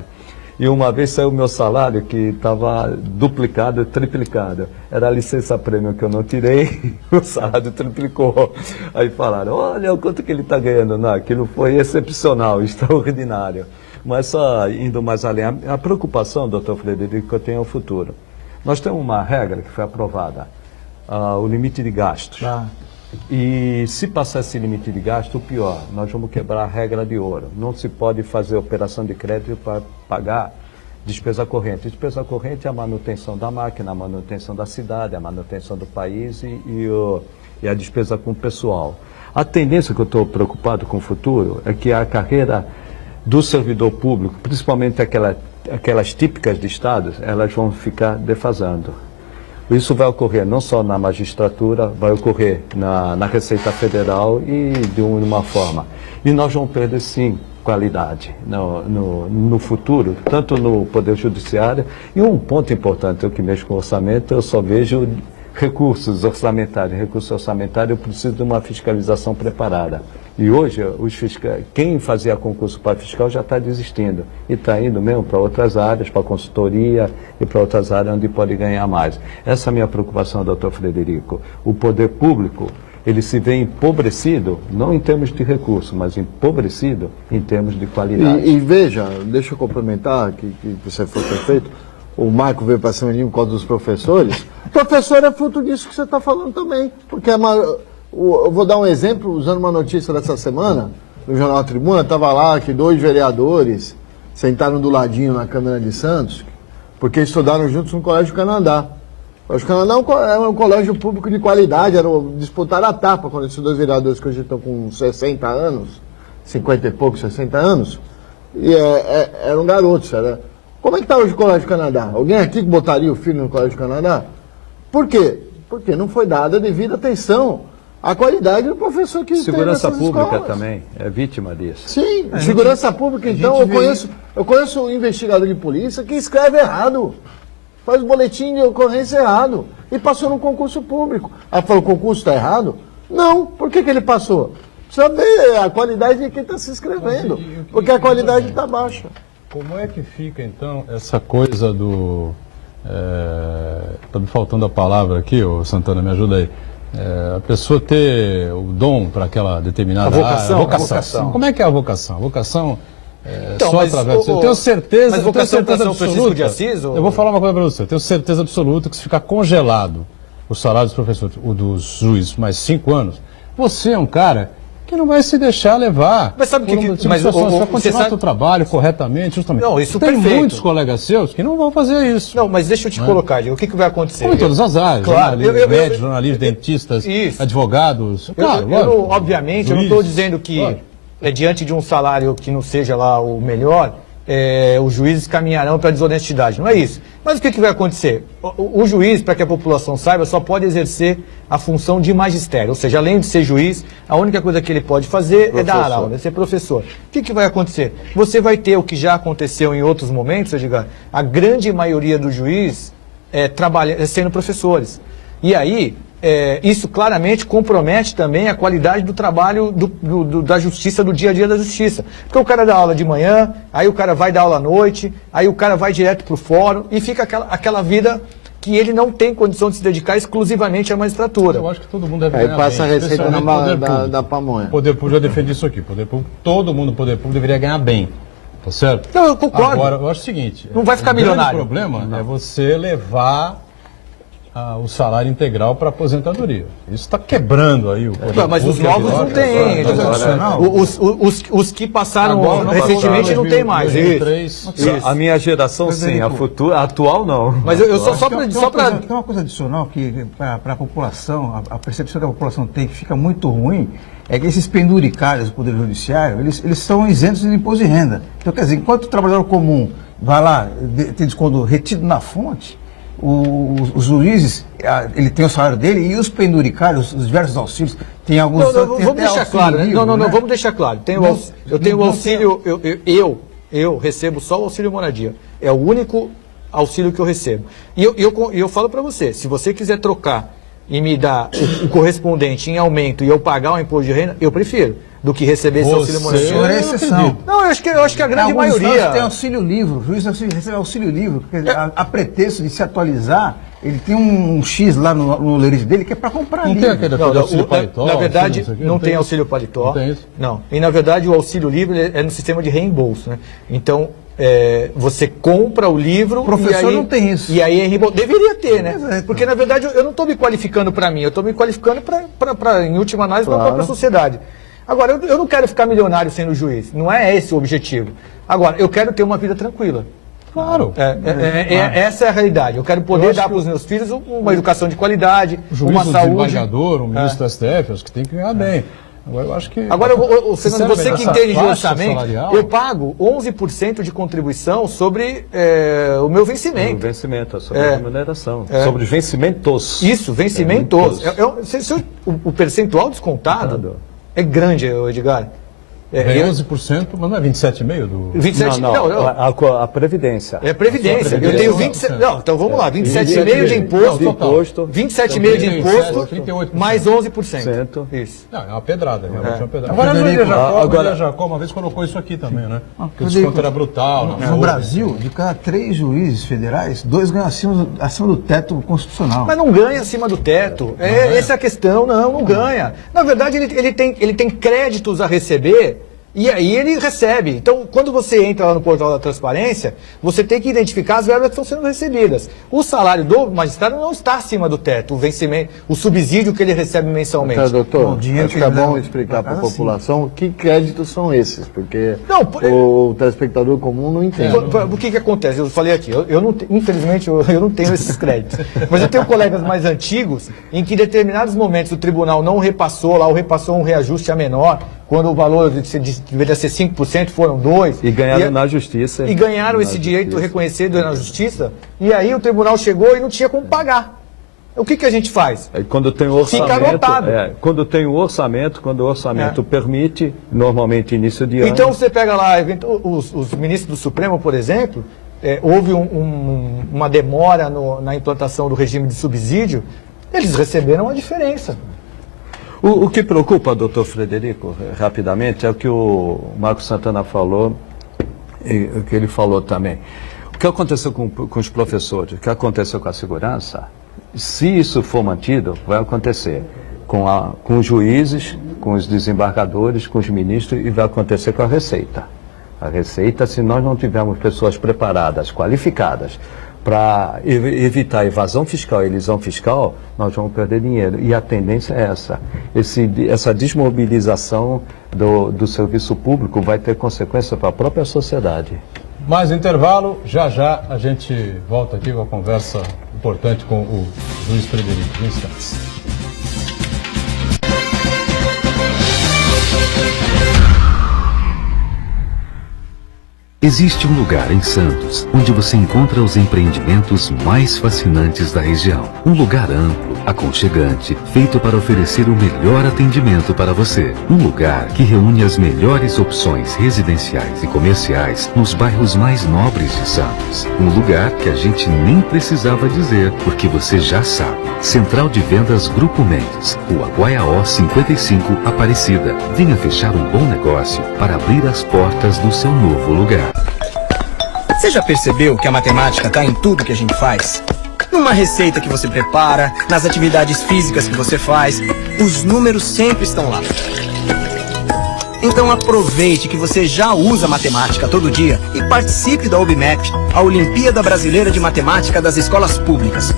E uma vez saiu o meu salário que estava duplicado, triplicado. Era a licença-prêmio que eu não tirei, o salário triplicou. Aí falaram, olha o quanto que ele está ganhando. Não, aquilo foi excepcional, extraordinário. Mas só indo mais além, a preocupação, doutor Frederico, que eu tenho é o futuro. Nós temos uma regra que foi aprovada, o limite de gastos. E se passar esse limite de gasto, o pior, nós vamos quebrar a regra de ouro. Não se pode fazer operação de crédito para pagar despesa corrente. Despesa corrente é a manutenção da máquina, a manutenção da cidade, a manutenção do país e a despesa com o pessoal. A tendência que eu estou preocupado com o futuro é que a carreira do servidor público, principalmente aquelas típicas de estados, elas vão ficar defasando. Isso vai ocorrer não só na magistratura, vai ocorrer na Receita Federal e de uma forma. E nós vamos perder, sim, qualidade no futuro, tanto no Poder Judiciário. E um ponto importante, eu que mexo com orçamento, eu só vejo recursos orçamentários. Recurso orçamentário, eu preciso de uma fiscalização preparada. E hoje, quem fazia concurso para fiscal já está desistindo. E está indo mesmo para outras áreas, para consultoria e para outras áreas onde pode ganhar mais. Essa é a minha preocupação, doutor Frederico. O poder público, ele se vê empobrecido, não em termos de recurso, mas empobrecido em termos de qualidade. E veja, deixa eu complementar, que você foi perfeito. O Marco veio para cima de mim por causa dos professores. O professor é fruto disso que você está falando também. Porque eu vou dar um exemplo, usando uma notícia dessa semana, no Jornal Tribuna, estava lá que 2 vereadores sentaram do ladinho na Câmara de Santos, porque estudaram juntos no Colégio Canadá. O Colégio Canadá é um colégio público de qualidade, disputaram a tapa quando esses 2 vereadores que hoje estão com 60 anos, 50 e poucos, 60 anos, e eram garotos. Como é que está hoje o Colégio Canadá? Alguém aqui que botaria o filho no Colégio Canadá? Por quê? Porque não foi dada a devida atenção à qualidade do professor que Segurança pública escolas. Também é vítima disso. Sim, segurança pública, então, eu conheço um investigador de polícia que escreve errado, faz boletim de ocorrência errado e passou no concurso público. Ah, falou, o concurso está errado? Não, por que ele passou? Precisa ver a qualidade de quem está se inscrevendo, porque a qualidade está baixa. Como é que fica, então, essa coisa do... Está me faltando a palavra aqui, ô Santana, me ajuda aí. A pessoa ter o dom para aquela determinada vocação. Como é que é a vocação? A vocação então, só através... Eu tenho certeza... Mas vocação para São Francisco de Assis? Eu vou falar uma coisa para você. Eu tenho certeza absoluta que se ficar congelado o salário dos professores, o dos juízes, mais 5 anos, você é um cara que não vai se deixar levar. Mas sabe o que... Você vai continuar o seu trabalho corretamente, justamente. Não, isso tem perfeito. Muitos colegas seus que não vão fazer isso. Não, mas deixa eu te colocar, o que vai acontecer? Como em todas as áreas. Claro. Médicos, jornalistas, dentistas, advogados. Claro, obviamente, eu não estou dizendo que diante de um salário que não seja lá o melhor, os juízes caminharão para a desonestidade. Não é isso. Mas o que vai acontecer? O juiz, para que a população saiba, só pode exercer a função de magistério. Ou seja, além de ser juiz, a única coisa que ele pode fazer é dar aula, é ser professor. O que vai acontecer? Você vai ter o que já aconteceu em outros momentos, Edgar, a grande maioria do juiz sendo professores. E aí, isso claramente compromete também a qualidade do trabalho da justiça, do dia a dia da justiça. Porque o cara dá aula de manhã, aí o cara vai dar aula à noite, aí o cara vai direto para o fórum e fica aquela vida que ele não tem condição de se dedicar exclusivamente à magistratura. Eu acho que todo mundo deve ganhar. Aí passa bem, a receita da pamonha. Poder Público, já defendi isso aqui. Poder Público, todo mundo do Poder Público deveria ganhar bem. Tá certo? Não, eu concordo. Agora, eu acho o seguinte... Não vai ficar milionário. O problema é você levar o salário integral para a aposentadoria. Isso está quebrando aí o poder. Mas os novos não têm. Os que passaram recentemente não tem mais. Isso. A minha geração sim, a atual não. Mas eu só para... Tem uma coisa adicional que para a população, a percepção que a população tem que fica muito ruim, é que esses penduricários do Poder Judiciário, eles são isentos de imposto de renda. Então, quer dizer, enquanto o trabalhador comum vai lá, tem desconto retido na fonte, os juízes, ele tem o salário dele e os penduricários, os diversos auxílios, tem alguns... Vamos deixar claro, né? Vamos deixar claro. Eu tenho o auxílio, eu recebo só o auxílio moradia. É o único auxílio que eu recebo. E eu falo para você, se você quiser trocar e me dar o correspondente em aumento e eu pagar o imposto de renda, eu prefiro. do que receber esse auxílio Você- moradia. O senhor é exceção. Não, eu acho que a grande Em alguns maioria... estados tem auxílio-livro, o juiz recebe auxílio-livro, porque a pretexto de se atualizar, ele tem um X lá no lerite dele que é para comprar Não livro. tem aquele Não, auxílio paletó? na verdade, auxílio sei o quê? não tem isso? auxílio paletó. Não tem isso? Não. E na verdade o auxílio livre é no sistema de reembolso, né? Então, você compra o livro. Professor e aí, não tem isso. E aí é reembolso. Deveria ter, né? Exato. Porque na verdade eu não estou me qualificando para mim, eu estou me qualificando para, em última análise, para a própria sociedade. Agora, eu não quero ficar milionário sendo juiz, não é esse o objetivo. Agora, eu quero ter uma vida tranquila. Claro. Essa é a realidade. Eu quero poder acho dar que para os meus filhos uma educação de qualidade, O juiz, uma o saúde. desembargador, o ministro do STF, acho que tem que ganhar bem. Agora, eu acho que... Agora, Fernando, você que Sinceramente, entende de essa orçamento, faixa salarial- eu pago 11% de contribuição sobre o meu O vencimento. vencimento, sobre É. a remuneração. É. Sobre os vencimentos. Isso, vencimentos. Vencimentos. O percentual descontado é grande, Edgar. Vem 11%, mas não é 27,5% do... 27, Não, a Previdência. É previdência. Eu tenho 27. Não, então vamos lá, 27,5% de imposto. Imposto. 27,5% de imposto, 38%. mais 11%. Cento. Isso. Não, é uma pedrada, realmente é uma pedrada. Agora, Agora, a Frederico, Maria Jacó uma vez colocou isso aqui também, né? Que o Frederico, desconto era brutal. não No houve. Brasil, de cada 3 juízes federais, 2 ganham acima do teto constitucional. Mas não ganha acima do teto. Essa é a questão, não ganha. Na verdade, ele tem créditos a receber. E aí ele recebe. Então, quando você entra lá no portal da transparência, você tem que identificar as verbas que estão sendo recebidas. O salário do magistrado não está acima do teto, o vencimento, o subsídio que ele recebe mensalmente. Tá, doutor, Bom, dinheiro acho que que é ele bom leva explicar pra para a casa, população que créditos são esses, porque Não, o telespectador comum não entende. O que acontece? Eu falei aqui, eu não, infelizmente eu não tenho esses créditos. Mas eu tenho colegas mais antigos em que em determinados momentos o tribunal não repassou lá, ou repassou um reajuste a menor, quando o valor deveria ser 5%, foram 2%. E ganharam na justiça. E ganharam Na esse direito justiça. reconhecido na justiça. E aí o tribunal chegou e não tinha como pagar. O que a gente faz? Aí, quando tem o orçamento, Fica anotado. quando tem o orçamento, quando o orçamento permite, normalmente início de ano. Então você pega lá, os ministros do Supremo, por exemplo, houve uma demora na implantação do regime de subsídio, eles receberam a diferença. O que preocupa, doutor Frederico, rapidamente, é o que o Marcos Santana falou, e o que ele falou também. O que aconteceu com os professores, o que aconteceu com a segurança, se isso for mantido, vai acontecer com os juízes, com os desembargadores, com os ministros e vai acontecer com a Receita. A Receita, se nós não tivermos pessoas preparadas, qualificadas, para evitar evasão fiscal e elisão fiscal, nós vamos perder dinheiro. E a tendência é essa. Essa desmobilização do serviço público vai ter consequência para a própria sociedade. Mais intervalo, já a gente volta aqui com a conversa importante com o Luiz Frederico, em instantes. Existe um lugar em Santos onde você encontra os empreendimentos mais fascinantes da região. Um lugar amplo, aconchegante, feito para oferecer o melhor atendimento para você. Um lugar que reúne as melhores opções residenciais e comerciais nos bairros mais nobres de Santos. Um lugar que a gente nem precisava dizer, porque você já sabe. Central de Vendas Grupo Mendes, Rua Guaiaó 55, Aparecida. Venha fechar um bom negócio para abrir as portas do seu novo lugar. Você já percebeu que a matemática está em tudo que a gente faz? Numa receita que você prepara, nas atividades físicas que você faz, os números sempre estão lá. Então aproveite que você já usa matemática todo dia e participe da OBMAP, a Olimpíada Brasileira de Matemática das Escolas Públicas.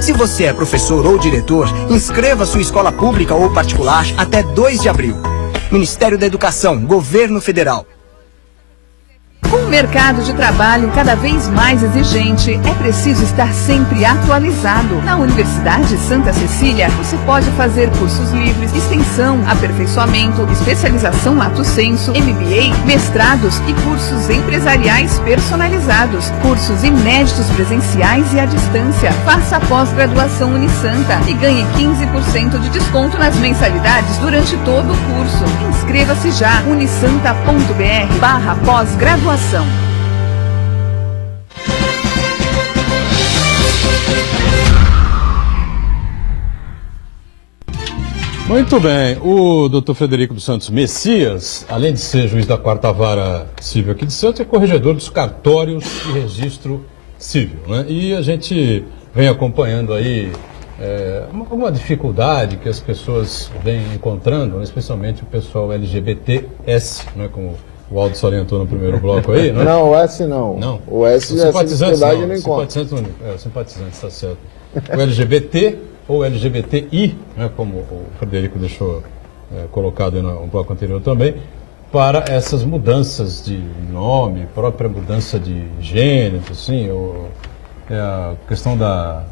Se você é professor ou diretor, inscreva sua escola pública ou particular até 2 de abril. Ministério da Educação, Governo Federal. Com o mercado de trabalho cada vez mais exigente, é preciso estar sempre atualizado. Na Universidade Santa Cecília, você pode fazer cursos livres, extensão, aperfeiçoamento, especialização lato sensu, MBA, mestrados e cursos empresariais personalizados, cursos inéditos presenciais e à distância. Faça a pós-graduação Unisanta e ganhe 15% de desconto nas mensalidades durante todo o curso. Inscreva-se já, unisanta.br/pós-graduação. Muito bem. O doutor Frederico dos Santos Messias, além de ser juiz da 4ª Vara Civil aqui de Santos, é corregedor dos cartórios de registro civil, né? E a gente vem acompanhando aí alguma dificuldade que as pessoas vêm encontrando, né? Especialmente o pessoal LGBTS, né? Como o Aldo salientou no primeiro bloco aí, né? Não, o S não. Não. O S é dificuldade não encontra. Simpatizantes, está certo. O LGBT ou LGBTI, né, como o Frederico deixou colocado no bloco anterior também, para essas mudanças de nome, própria mudança de gênero, assim, a questão da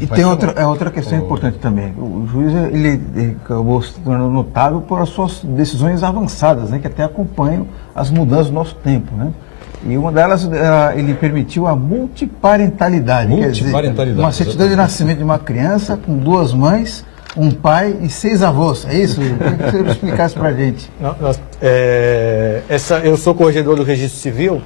E tem outra questão importante também. O juiz ele acabou se tornando notável por as suas decisões avançadas, né, que até acompanham as mudanças do nosso tempo, né? E uma delas, ele permitiu a multiparentalidade. Multiparentalidade. Quer dizer, uma certidão de nascimento de uma criança com 2 mães, um pai e 6 avós. É isso? Eu queria que você explicasse para a gente. Eu sou corregedor do Registro Civil,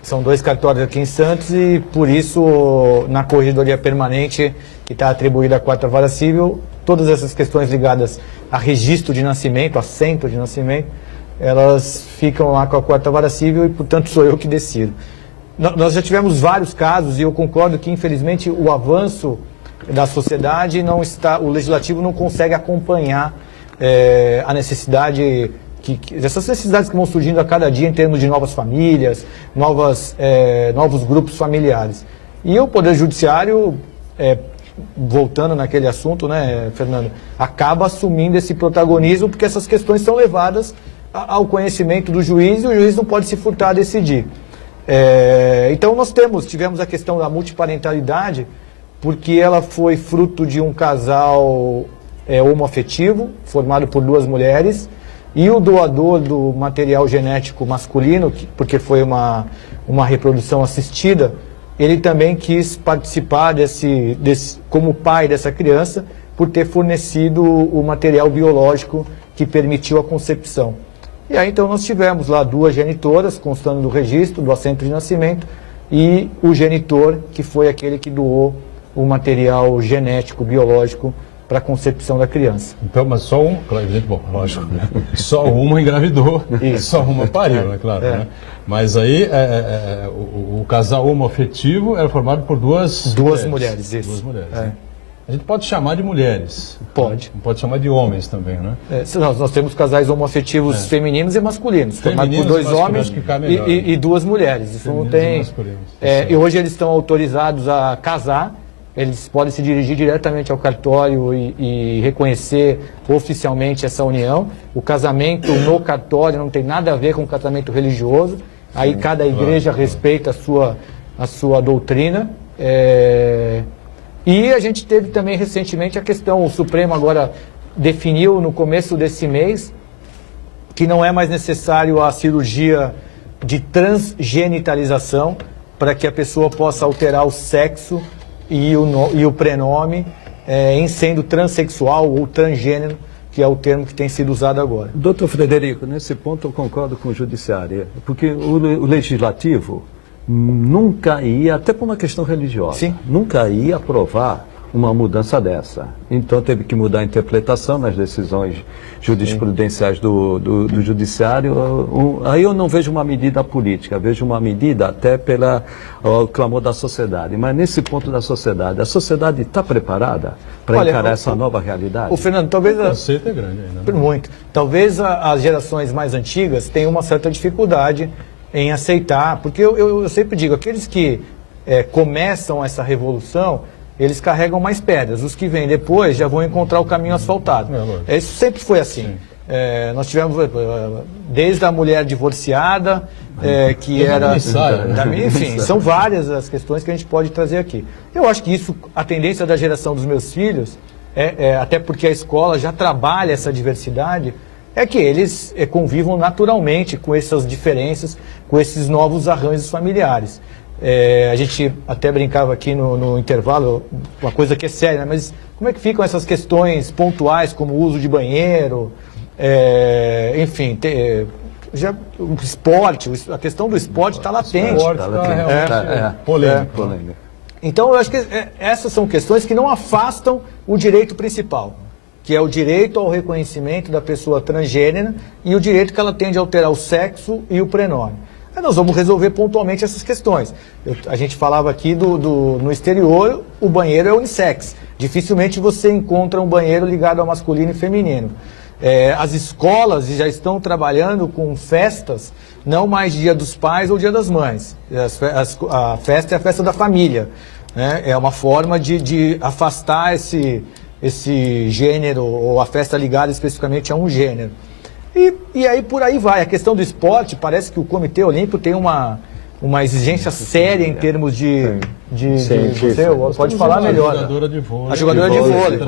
são 2 cartórios aqui em Santos e, por isso, na corregedoria permanente, que está atribuída à 4ª Vara Civil, todas essas questões ligadas a registro de nascimento, assento de nascimento, elas ficam lá com a 4ª Vara Civil e, portanto, sou eu que decido. Nós já tivemos vários casos e eu concordo que, infelizmente, o avanço da sociedade não está, o legislativo não consegue acompanhar a necessidade, essas necessidades que vão surgindo a cada dia em termos de novas famílias, novos grupos familiares. E o Poder Judiciário, voltando naquele assunto, né, Fernando, acaba assumindo esse protagonismo porque essas questões são levadas ao conhecimento do juiz e o juiz não pode se furtar a decidir. Então nós tivemos a questão da multiparentalidade porque ela foi fruto de um casal homoafetivo formado por 2 mulheres e o doador do material genético masculino, porque foi uma reprodução assistida, ele também quis participar como pai dessa criança por ter fornecido o material biológico que permitiu a concepção. E aí então nós tivemos lá 2 genitoras, constando do registro, do assento de nascimento, e o genitor, que foi aquele que doou o material genético, biológico, para a concepção da criança. Então, mas só um, claro, bom, lógico, né? Só uma engravidou, só uma pariu, né, claro. Né? Mas aí o casal homoafetivo era formado por 2 mulheres, isso. 2 mulheres. A gente pode chamar de mulheres. Pode. Não pode chamar de homens também, né? Nós temos casais homoafetivos femininos e masculinos, formados por 2 homens e 2 mulheres. Isso não tem. E hoje eles estão autorizados a casar, eles podem se dirigir diretamente ao cartório e reconhecer oficialmente essa união. O casamento no cartório não tem nada a ver com o casamento religioso. Aí cada igreja respeita a sua doutrina. E a gente teve também recentemente a questão, o Supremo agora definiu no começo desse mês que não é mais necessário a cirurgia de transgenitalização para que a pessoa possa alterar o sexo e o prenome em sendo transexual ou transgênero, que é o termo que tem sido usado agora. Doutor Frederico, nesse ponto eu concordo com o Judiciário, porque o Legislativo nunca ia, até por uma questão religiosa, Sim. nunca ia aprovar uma mudança dessa. Então teve que mudar a interpretação nas decisões jurisprudenciais do Judiciário. Aí eu não vejo uma medida política, vejo uma medida até pelo clamor da sociedade. Mas nesse ponto da sociedade, a sociedade está preparada para encarar essa nova realidade? O Fernando, talvez... O conceito é grande ainda. Né? Muito. Talvez as gerações mais antigas tenham uma certa dificuldade em aceitar, porque eu sempre digo, aqueles que começam essa revolução, eles carregam mais pedras. Os que vêm depois já vão encontrar o caminho asfaltado. Isso sempre foi assim. Nós tivemos, desde a mulher divorciada, que era... Enfim, são várias as questões que a gente pode trazer aqui. Eu acho que isso, a tendência da geração dos meus filhos, até porque a escola já trabalha essa diversidade, é que eles convivam naturalmente com essas diferenças, com esses novos arranjos familiares. A gente até brincava aqui no intervalo, uma coisa que é séria, né? Mas como é que ficam essas questões pontuais, como o uso de banheiro, enfim, o esporte, a questão do esporte está latente. Polêmico. Então, eu acho que essas são questões que não afastam o direito principal, que é o direito ao reconhecimento da pessoa transgênera e o direito que ela tem de alterar o sexo e o prenome. Aí nós vamos resolver pontualmente essas questões. A gente falava aqui no exterior, o banheiro é unissex. Dificilmente você encontra um banheiro ligado ao masculino e feminino. As escolas já estão trabalhando com festas, não mais Dia dos Pais ou Dia das Mães. A festa é a festa da família, né? É uma forma de afastar esse gênero, ou a festa ligada especificamente a um gênero. E aí por aí vai. A questão do esporte, parece que o Comitê Olímpico tem uma exigência séria em termos de você pode falar melhor. A jogadora de vôlei. A jogadora de vôlei.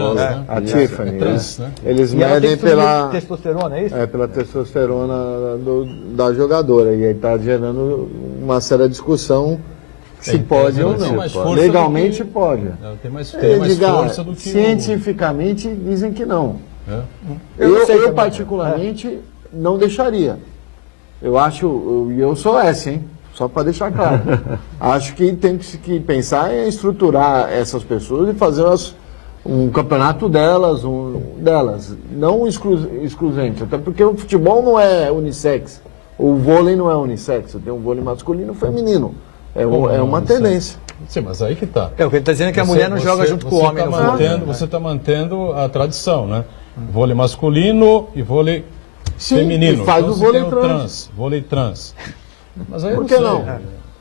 A Tiffany, né? Né? Eles E ela medem tem que pela testosterona, é isso? pela testosterona da jogadora. E aí está gerando uma séria discussão se pode ou não. Legalmente pode. Ela tem mais força do que cientificamente dizem que não. Eu particularmente não deixaria. Eu acho, e eu sou essa, hein? Só para deixar claro. Acho que tem que pensar em estruturar essas pessoas e fazer um campeonato delas, não excludente. Até porque o futebol não é unissex, o vôlei não é unissex. Tem um vôlei masculino e feminino. É uma tendência. Sim, mas aí que tá. O que ele está dizendo é que a mulher não joga junto com o homem no vôlei. Você está mantendo a tradição, né? Vôlei masculino e vôlei feminino. E faz então, o vôlei trans. Vôlei trans. Mas aí Por que não?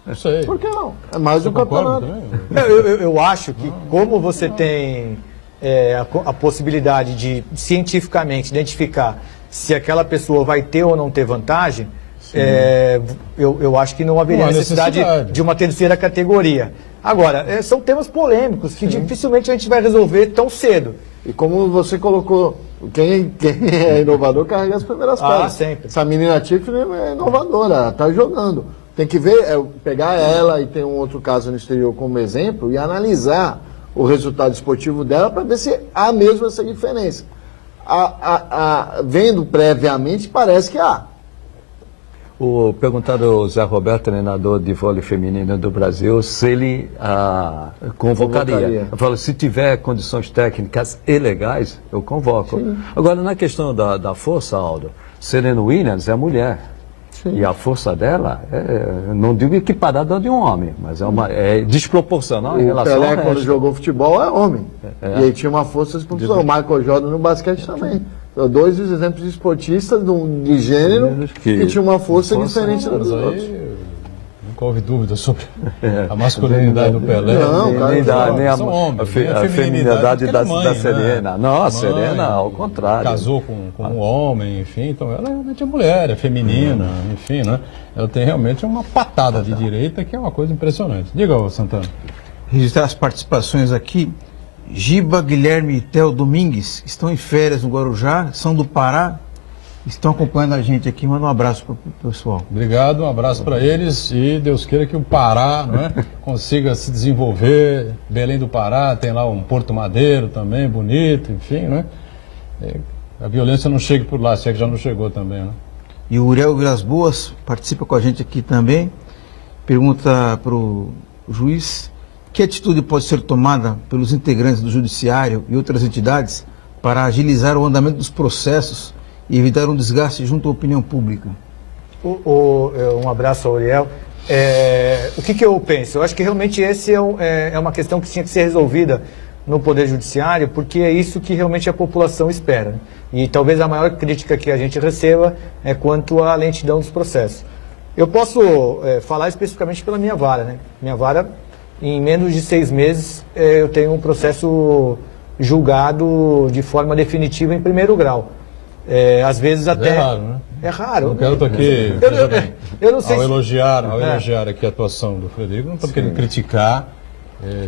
Não sei. Por que não? É mais um Concorda campeonato. Eu acho que como você tem a possibilidade de cientificamente identificar se aquela pessoa vai ter ou não ter vantagem, eu acho que não haveria necessidade de uma terceira categoria. Agora, são temas polêmicos que dificilmente a gente vai resolver tão cedo. E como você colocou, quem é inovador carrega as primeiras pedras. Sempre. Essa menina Tiffany é inovadora, ela está jogando. Tem que ver, pegar ela e ter um outro caso no exterior como exemplo e analisar o resultado esportivo dela para ver se há mesmo essa diferença. Vendo previamente, parece que há. Perguntaram ao Zé Roberto, treinador de vôlei feminino do Brasil, se ele convocaria. Eu falo, se tiver condições técnicas e legais, eu convoco. Sim. Agora, na questão da força, Aldo, Serena Williams é mulher. Sim. E a força dela, não digo equiparada de um homem, mas é desproporcional em relação ao resto. O Pelé, quando jogou futebol, é homem. E aí tinha uma força desproporcional. O Michael Jordan no basquete também. Dois exemplos de esportistas de gênero que tinham uma força diferente dos outros. Nunca houve dúvida sobre a masculinidade do Pelé. Não, nem a feminilidade da Serena. Né? Não, a Serena, ao contrário. Casou com um homem, enfim, então ela realmente é mulher, é feminina, enfim, né? Ela tem realmente uma patada de direita que é uma coisa impressionante. Diga, Santana. Registrar as participações aqui. Giba, Guilherme e Theo Domingues estão em férias no Guarujá, são do Pará, estão acompanhando a gente aqui. Manda um abraço para o pessoal. Obrigado, um abraço para eles e Deus queira que o Pará, né, consiga se desenvolver. Belém do Pará tem lá um Porto Madeiro também, bonito, enfim, né? A violência não chega por lá, se é que já não chegou também, né? E o Uriel Vilas Boas participa com a gente aqui também. Pergunta para o juiz: que atitude pode ser tomada pelos integrantes do Judiciário e outras entidades para agilizar o andamento dos processos e evitar um desgaste junto à opinião pública? Um abraço ao Uriel. O que eu penso? Eu acho que realmente esse é uma questão que tinha que ser resolvida no Poder Judiciário, porque é isso que realmente a população espera. E talvez a maior crítica que a gente receba é quanto à lentidão dos processos. Eu posso falar especificamente pela minha vara, né? Minha vara, em menos de 6 meses, eu tenho um processo julgado de forma definitiva em primeiro grau. Às vezes até... É raro, né? É raro. Não quero estar aqui... Eu não sei ao elogiar aqui a atuação do Frederico, não estou querendo criticar,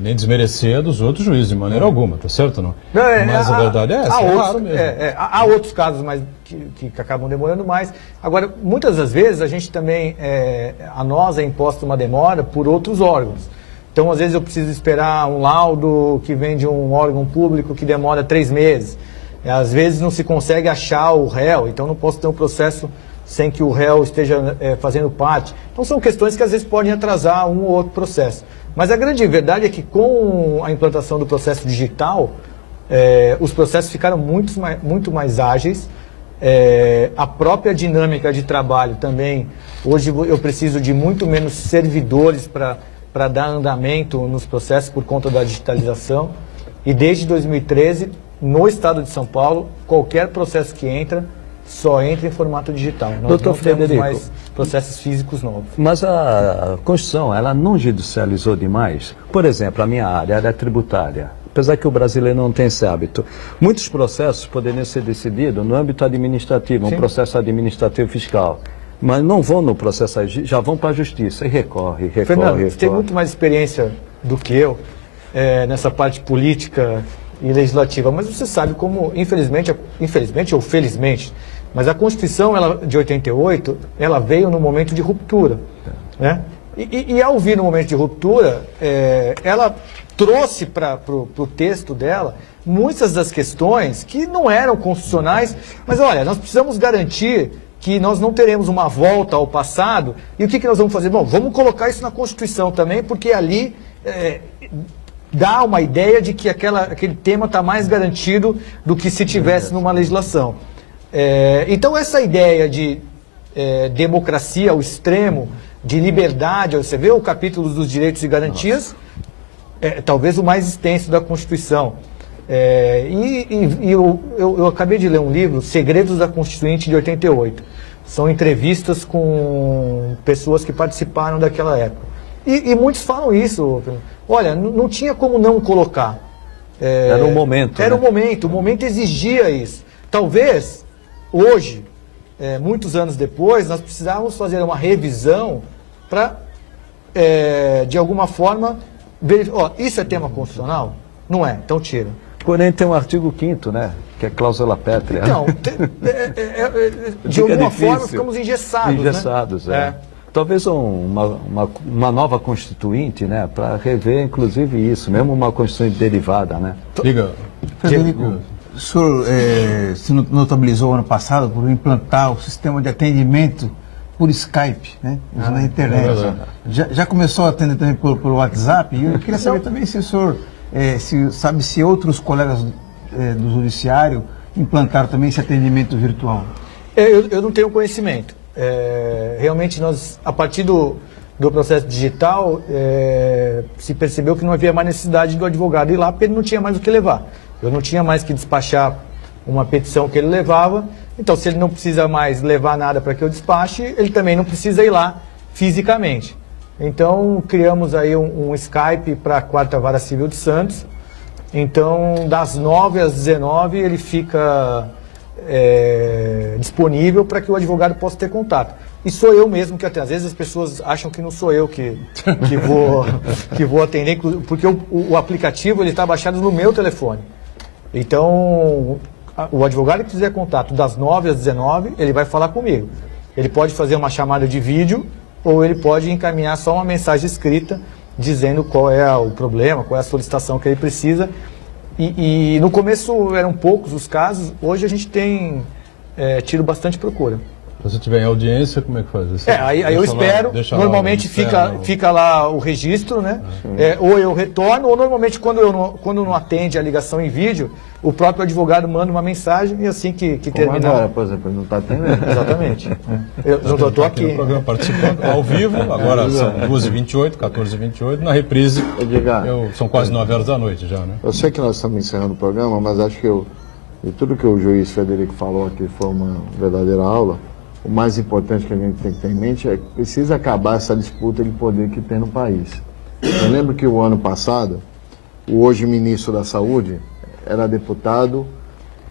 nem desmerecer a dos outros juízes, de maneira alguma, tá certo ou não? Mas a verdade é essa, é raro mesmo. Há outros casos mais que acabam demorando mais. Agora, muitas das vezes, a gente também, a nós é imposta uma demora por outros órgãos. Então, às vezes, eu preciso esperar um laudo que vem de um órgão público que demora 3 meses. Às vezes, não se consegue achar o réu, então não posso ter um processo sem que o réu esteja fazendo parte. Então, são questões que, às vezes, podem atrasar um ou outro processo. Mas a grande verdade é que, com a implantação do processo digital, os processos ficaram muito mais ágeis, a própria dinâmica de trabalho também. Hoje eu preciso de muito menos servidores para dar andamento nos processos por conta da digitalização. E desde 2013, no estado de São Paulo, qualquer processo que entra, só entra em formato digital. Nós Doutor não temos Frederico, mais processos físicos novos. Mas a Constituição, ela não judicializou demais? Por exemplo, a minha área é tributária. Apesar que o brasileiro não tem esse hábito. Muitos processos poderiam ser decididos no âmbito administrativo, um processo administrativo fiscal. Mas não vão no processo, já vão para a justiça e recorre. Fernando, você tem muito mais experiência do que eu nessa parte política e legislativa, mas você sabe como, infelizmente ou felizmente, mas a Constituição de 88, ela veio no momento de ruptura, né? E ao vir no momento de ruptura, ela trouxe para o texto dela muitas das questões que não eram constitucionais, mas olha, nós precisamos garantir que nós não teremos uma volta ao passado, e o que nós vamos fazer? Bom, vamos colocar isso na Constituição também, porque ali dá uma ideia de que aquele tema está mais garantido do que se tivesse numa legislação. Então essa ideia de democracia ao extremo, de liberdade, você vê o capítulo dos direitos e garantias, talvez o mais extenso da Constituição. Eu acabei de ler um livro, Segredos da Constituinte de 88. São entrevistas com pessoas que participaram daquela época. E muitos falam isso. Olha, não tinha como não colocar. Era um momento. Era um momento, o momento exigia isso. Talvez, hoje, muitos anos depois, nós precisávamos fazer uma revisão para, de alguma forma, verificar. Isso é tema constitucional? Não é, então tira. Porém, tem um artigo 5º, né? Que é cláusula pétrea. Então, de alguma forma, ficamos engessados. Né? Talvez uma nova constituinte, né? Para rever, inclusive, isso. Mesmo uma constituinte derivada, né? Diga. Frederico, o senhor se notabilizou ano passado por implantar o sistema de atendimento por Skype, né? Usando a internet. Já começou a atender também por WhatsApp? E eu queria saber também se o senhor sabe se outros colegas do judiciário implantaram também esse atendimento virtual. Eu não tenho conhecimento. Realmente nós, a partir do processo digital, se percebeu que não havia mais necessidade do advogado ir lá, porque ele não tinha mais o que levar. Eu não tinha mais que despachar uma petição que ele levava, então se ele não precisa mais levar nada para que eu despache, ele também não precisa ir lá fisicamente. Então criamos aí um Skype para a 4ª Vara Civil de Santos. Então das 9 às 19 ele fica disponível para que o advogado possa ter contato. E sou eu mesmo que atendo. Às vezes as pessoas acham que não sou eu que vou atender, porque o aplicativo está baixado no meu telefone. Então, o advogado que fizer contato das 9 às 19, ele vai falar comigo. Ele pode fazer uma chamada de vídeo ou ele pode encaminhar só uma mensagem escrita dizendo qual é o problema, qual é a solicitação que ele precisa. E no começo eram poucos os casos, hoje a gente tem tido bastante procura. Se você tiver em audiência, como é que faz? Aí eu espero, normalmente fica lá o registro, né? Ou eu retorno, ou normalmente quando não atende a ligação em vídeo, o próprio advogado manda uma mensagem e assim que terminar... Agora, por exemplo, não está atendendo. Exatamente. Eu estou aqui. No programa participando, ao vivo, agora são 2h28, 14h28, na reprise são quase 9 horas da noite já, né? Eu sei que nós estamos encerrando o programa, mas acho que de tudo que o juiz Frederico falou aqui foi uma verdadeira aula. O mais importante que a gente tem que ter em mente é que precisa acabar essa disputa de poder que tem no país. Eu lembro que o ano passado, o hoje ministro da Saúde era deputado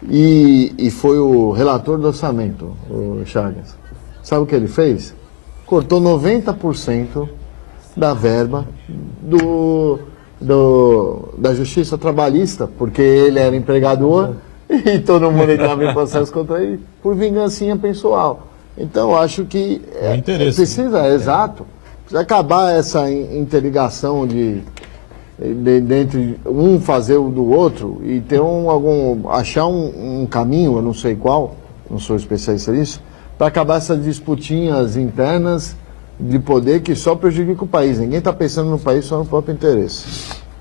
e foi o relator do orçamento, o Chagas. Sabe o que ele fez? Cortou 90% da verba da Justiça Trabalhista, porque ele era empregador e todo mundo estava em processo contra ele por vingancinha pessoal. Então, acho que precisa acabar essa interligação de entre um fazer o do outro e ter achar um caminho, eu não sei qual, não sou especialista nisso, para acabar essas disputinhas internas de poder que só prejudicam o país. Ninguém está pensando no país, só no próprio interesse.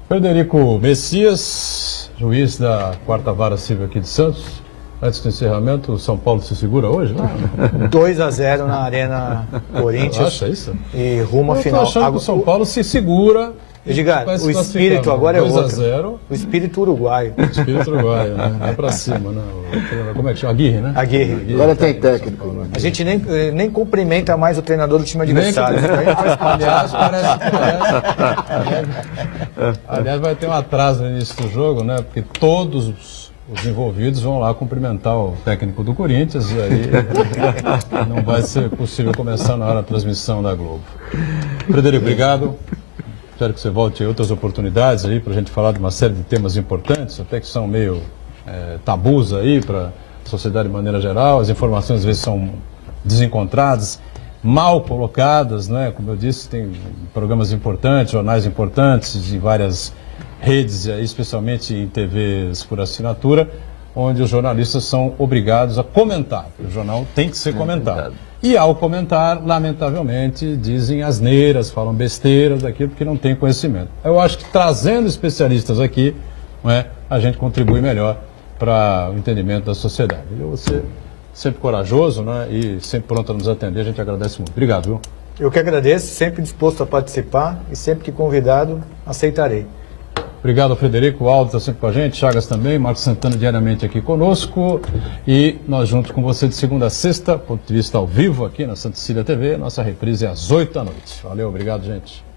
Frederico Messias, juiz da 4ª Vara Civil aqui de Santos. Antes do encerramento, o São Paulo se segura hoje? 2-0 na Arena Corinthians. Acha isso? E rumo à final. Eu tô achando que o São Paulo se segura. Edgar, o espírito agora é outro. 2-0. O espírito uruguaio. O espírito uruguaio, né? É pra cima, né? Como é que chama? Aguirre, né? Aguirre. Agora tem técnico. A gente nem cumprimenta mais o treinador do time adversário. Aliás, aliás, vai ter um atraso no início do jogo, né? Porque todos os envolvidos vão lá cumprimentar o técnico do Corinthians e aí não vai ser possível começar na hora da transmissão da Globo. Frederico, obrigado. Espero que você volte em outras oportunidades aí para a gente falar de uma série de temas importantes, até que são meio tabus aí para a sociedade de maneira geral. As informações às vezes são desencontradas, mal colocadas, né? Como eu disse, tem programas importantes, jornais importantes em várias redes, especialmente em TVs por assinatura, onde os jornalistas são obrigados a comentar. O jornal tem que ser comentado. E ao comentar, lamentavelmente, dizem asneiras, falam besteiras daquilo porque não tem conhecimento. Eu acho que trazendo especialistas aqui, não é, a gente contribui melhor para o entendimento da sociedade. Você sempre corajoso, né, e sempre pronto a nos atender, a gente agradece muito. Obrigado, viu? Eu que agradeço, sempre disposto a participar e sempre que convidado, aceitarei. Obrigado, Frederico. O Aldo está sempre com a gente, Chagas também, Marcos Santana diariamente aqui conosco. E nós juntos com você de segunda a sexta, ponto de vista ao vivo aqui na Santa Cecília TV. Nossa reprise é às 8 da noite. Valeu, obrigado, gente.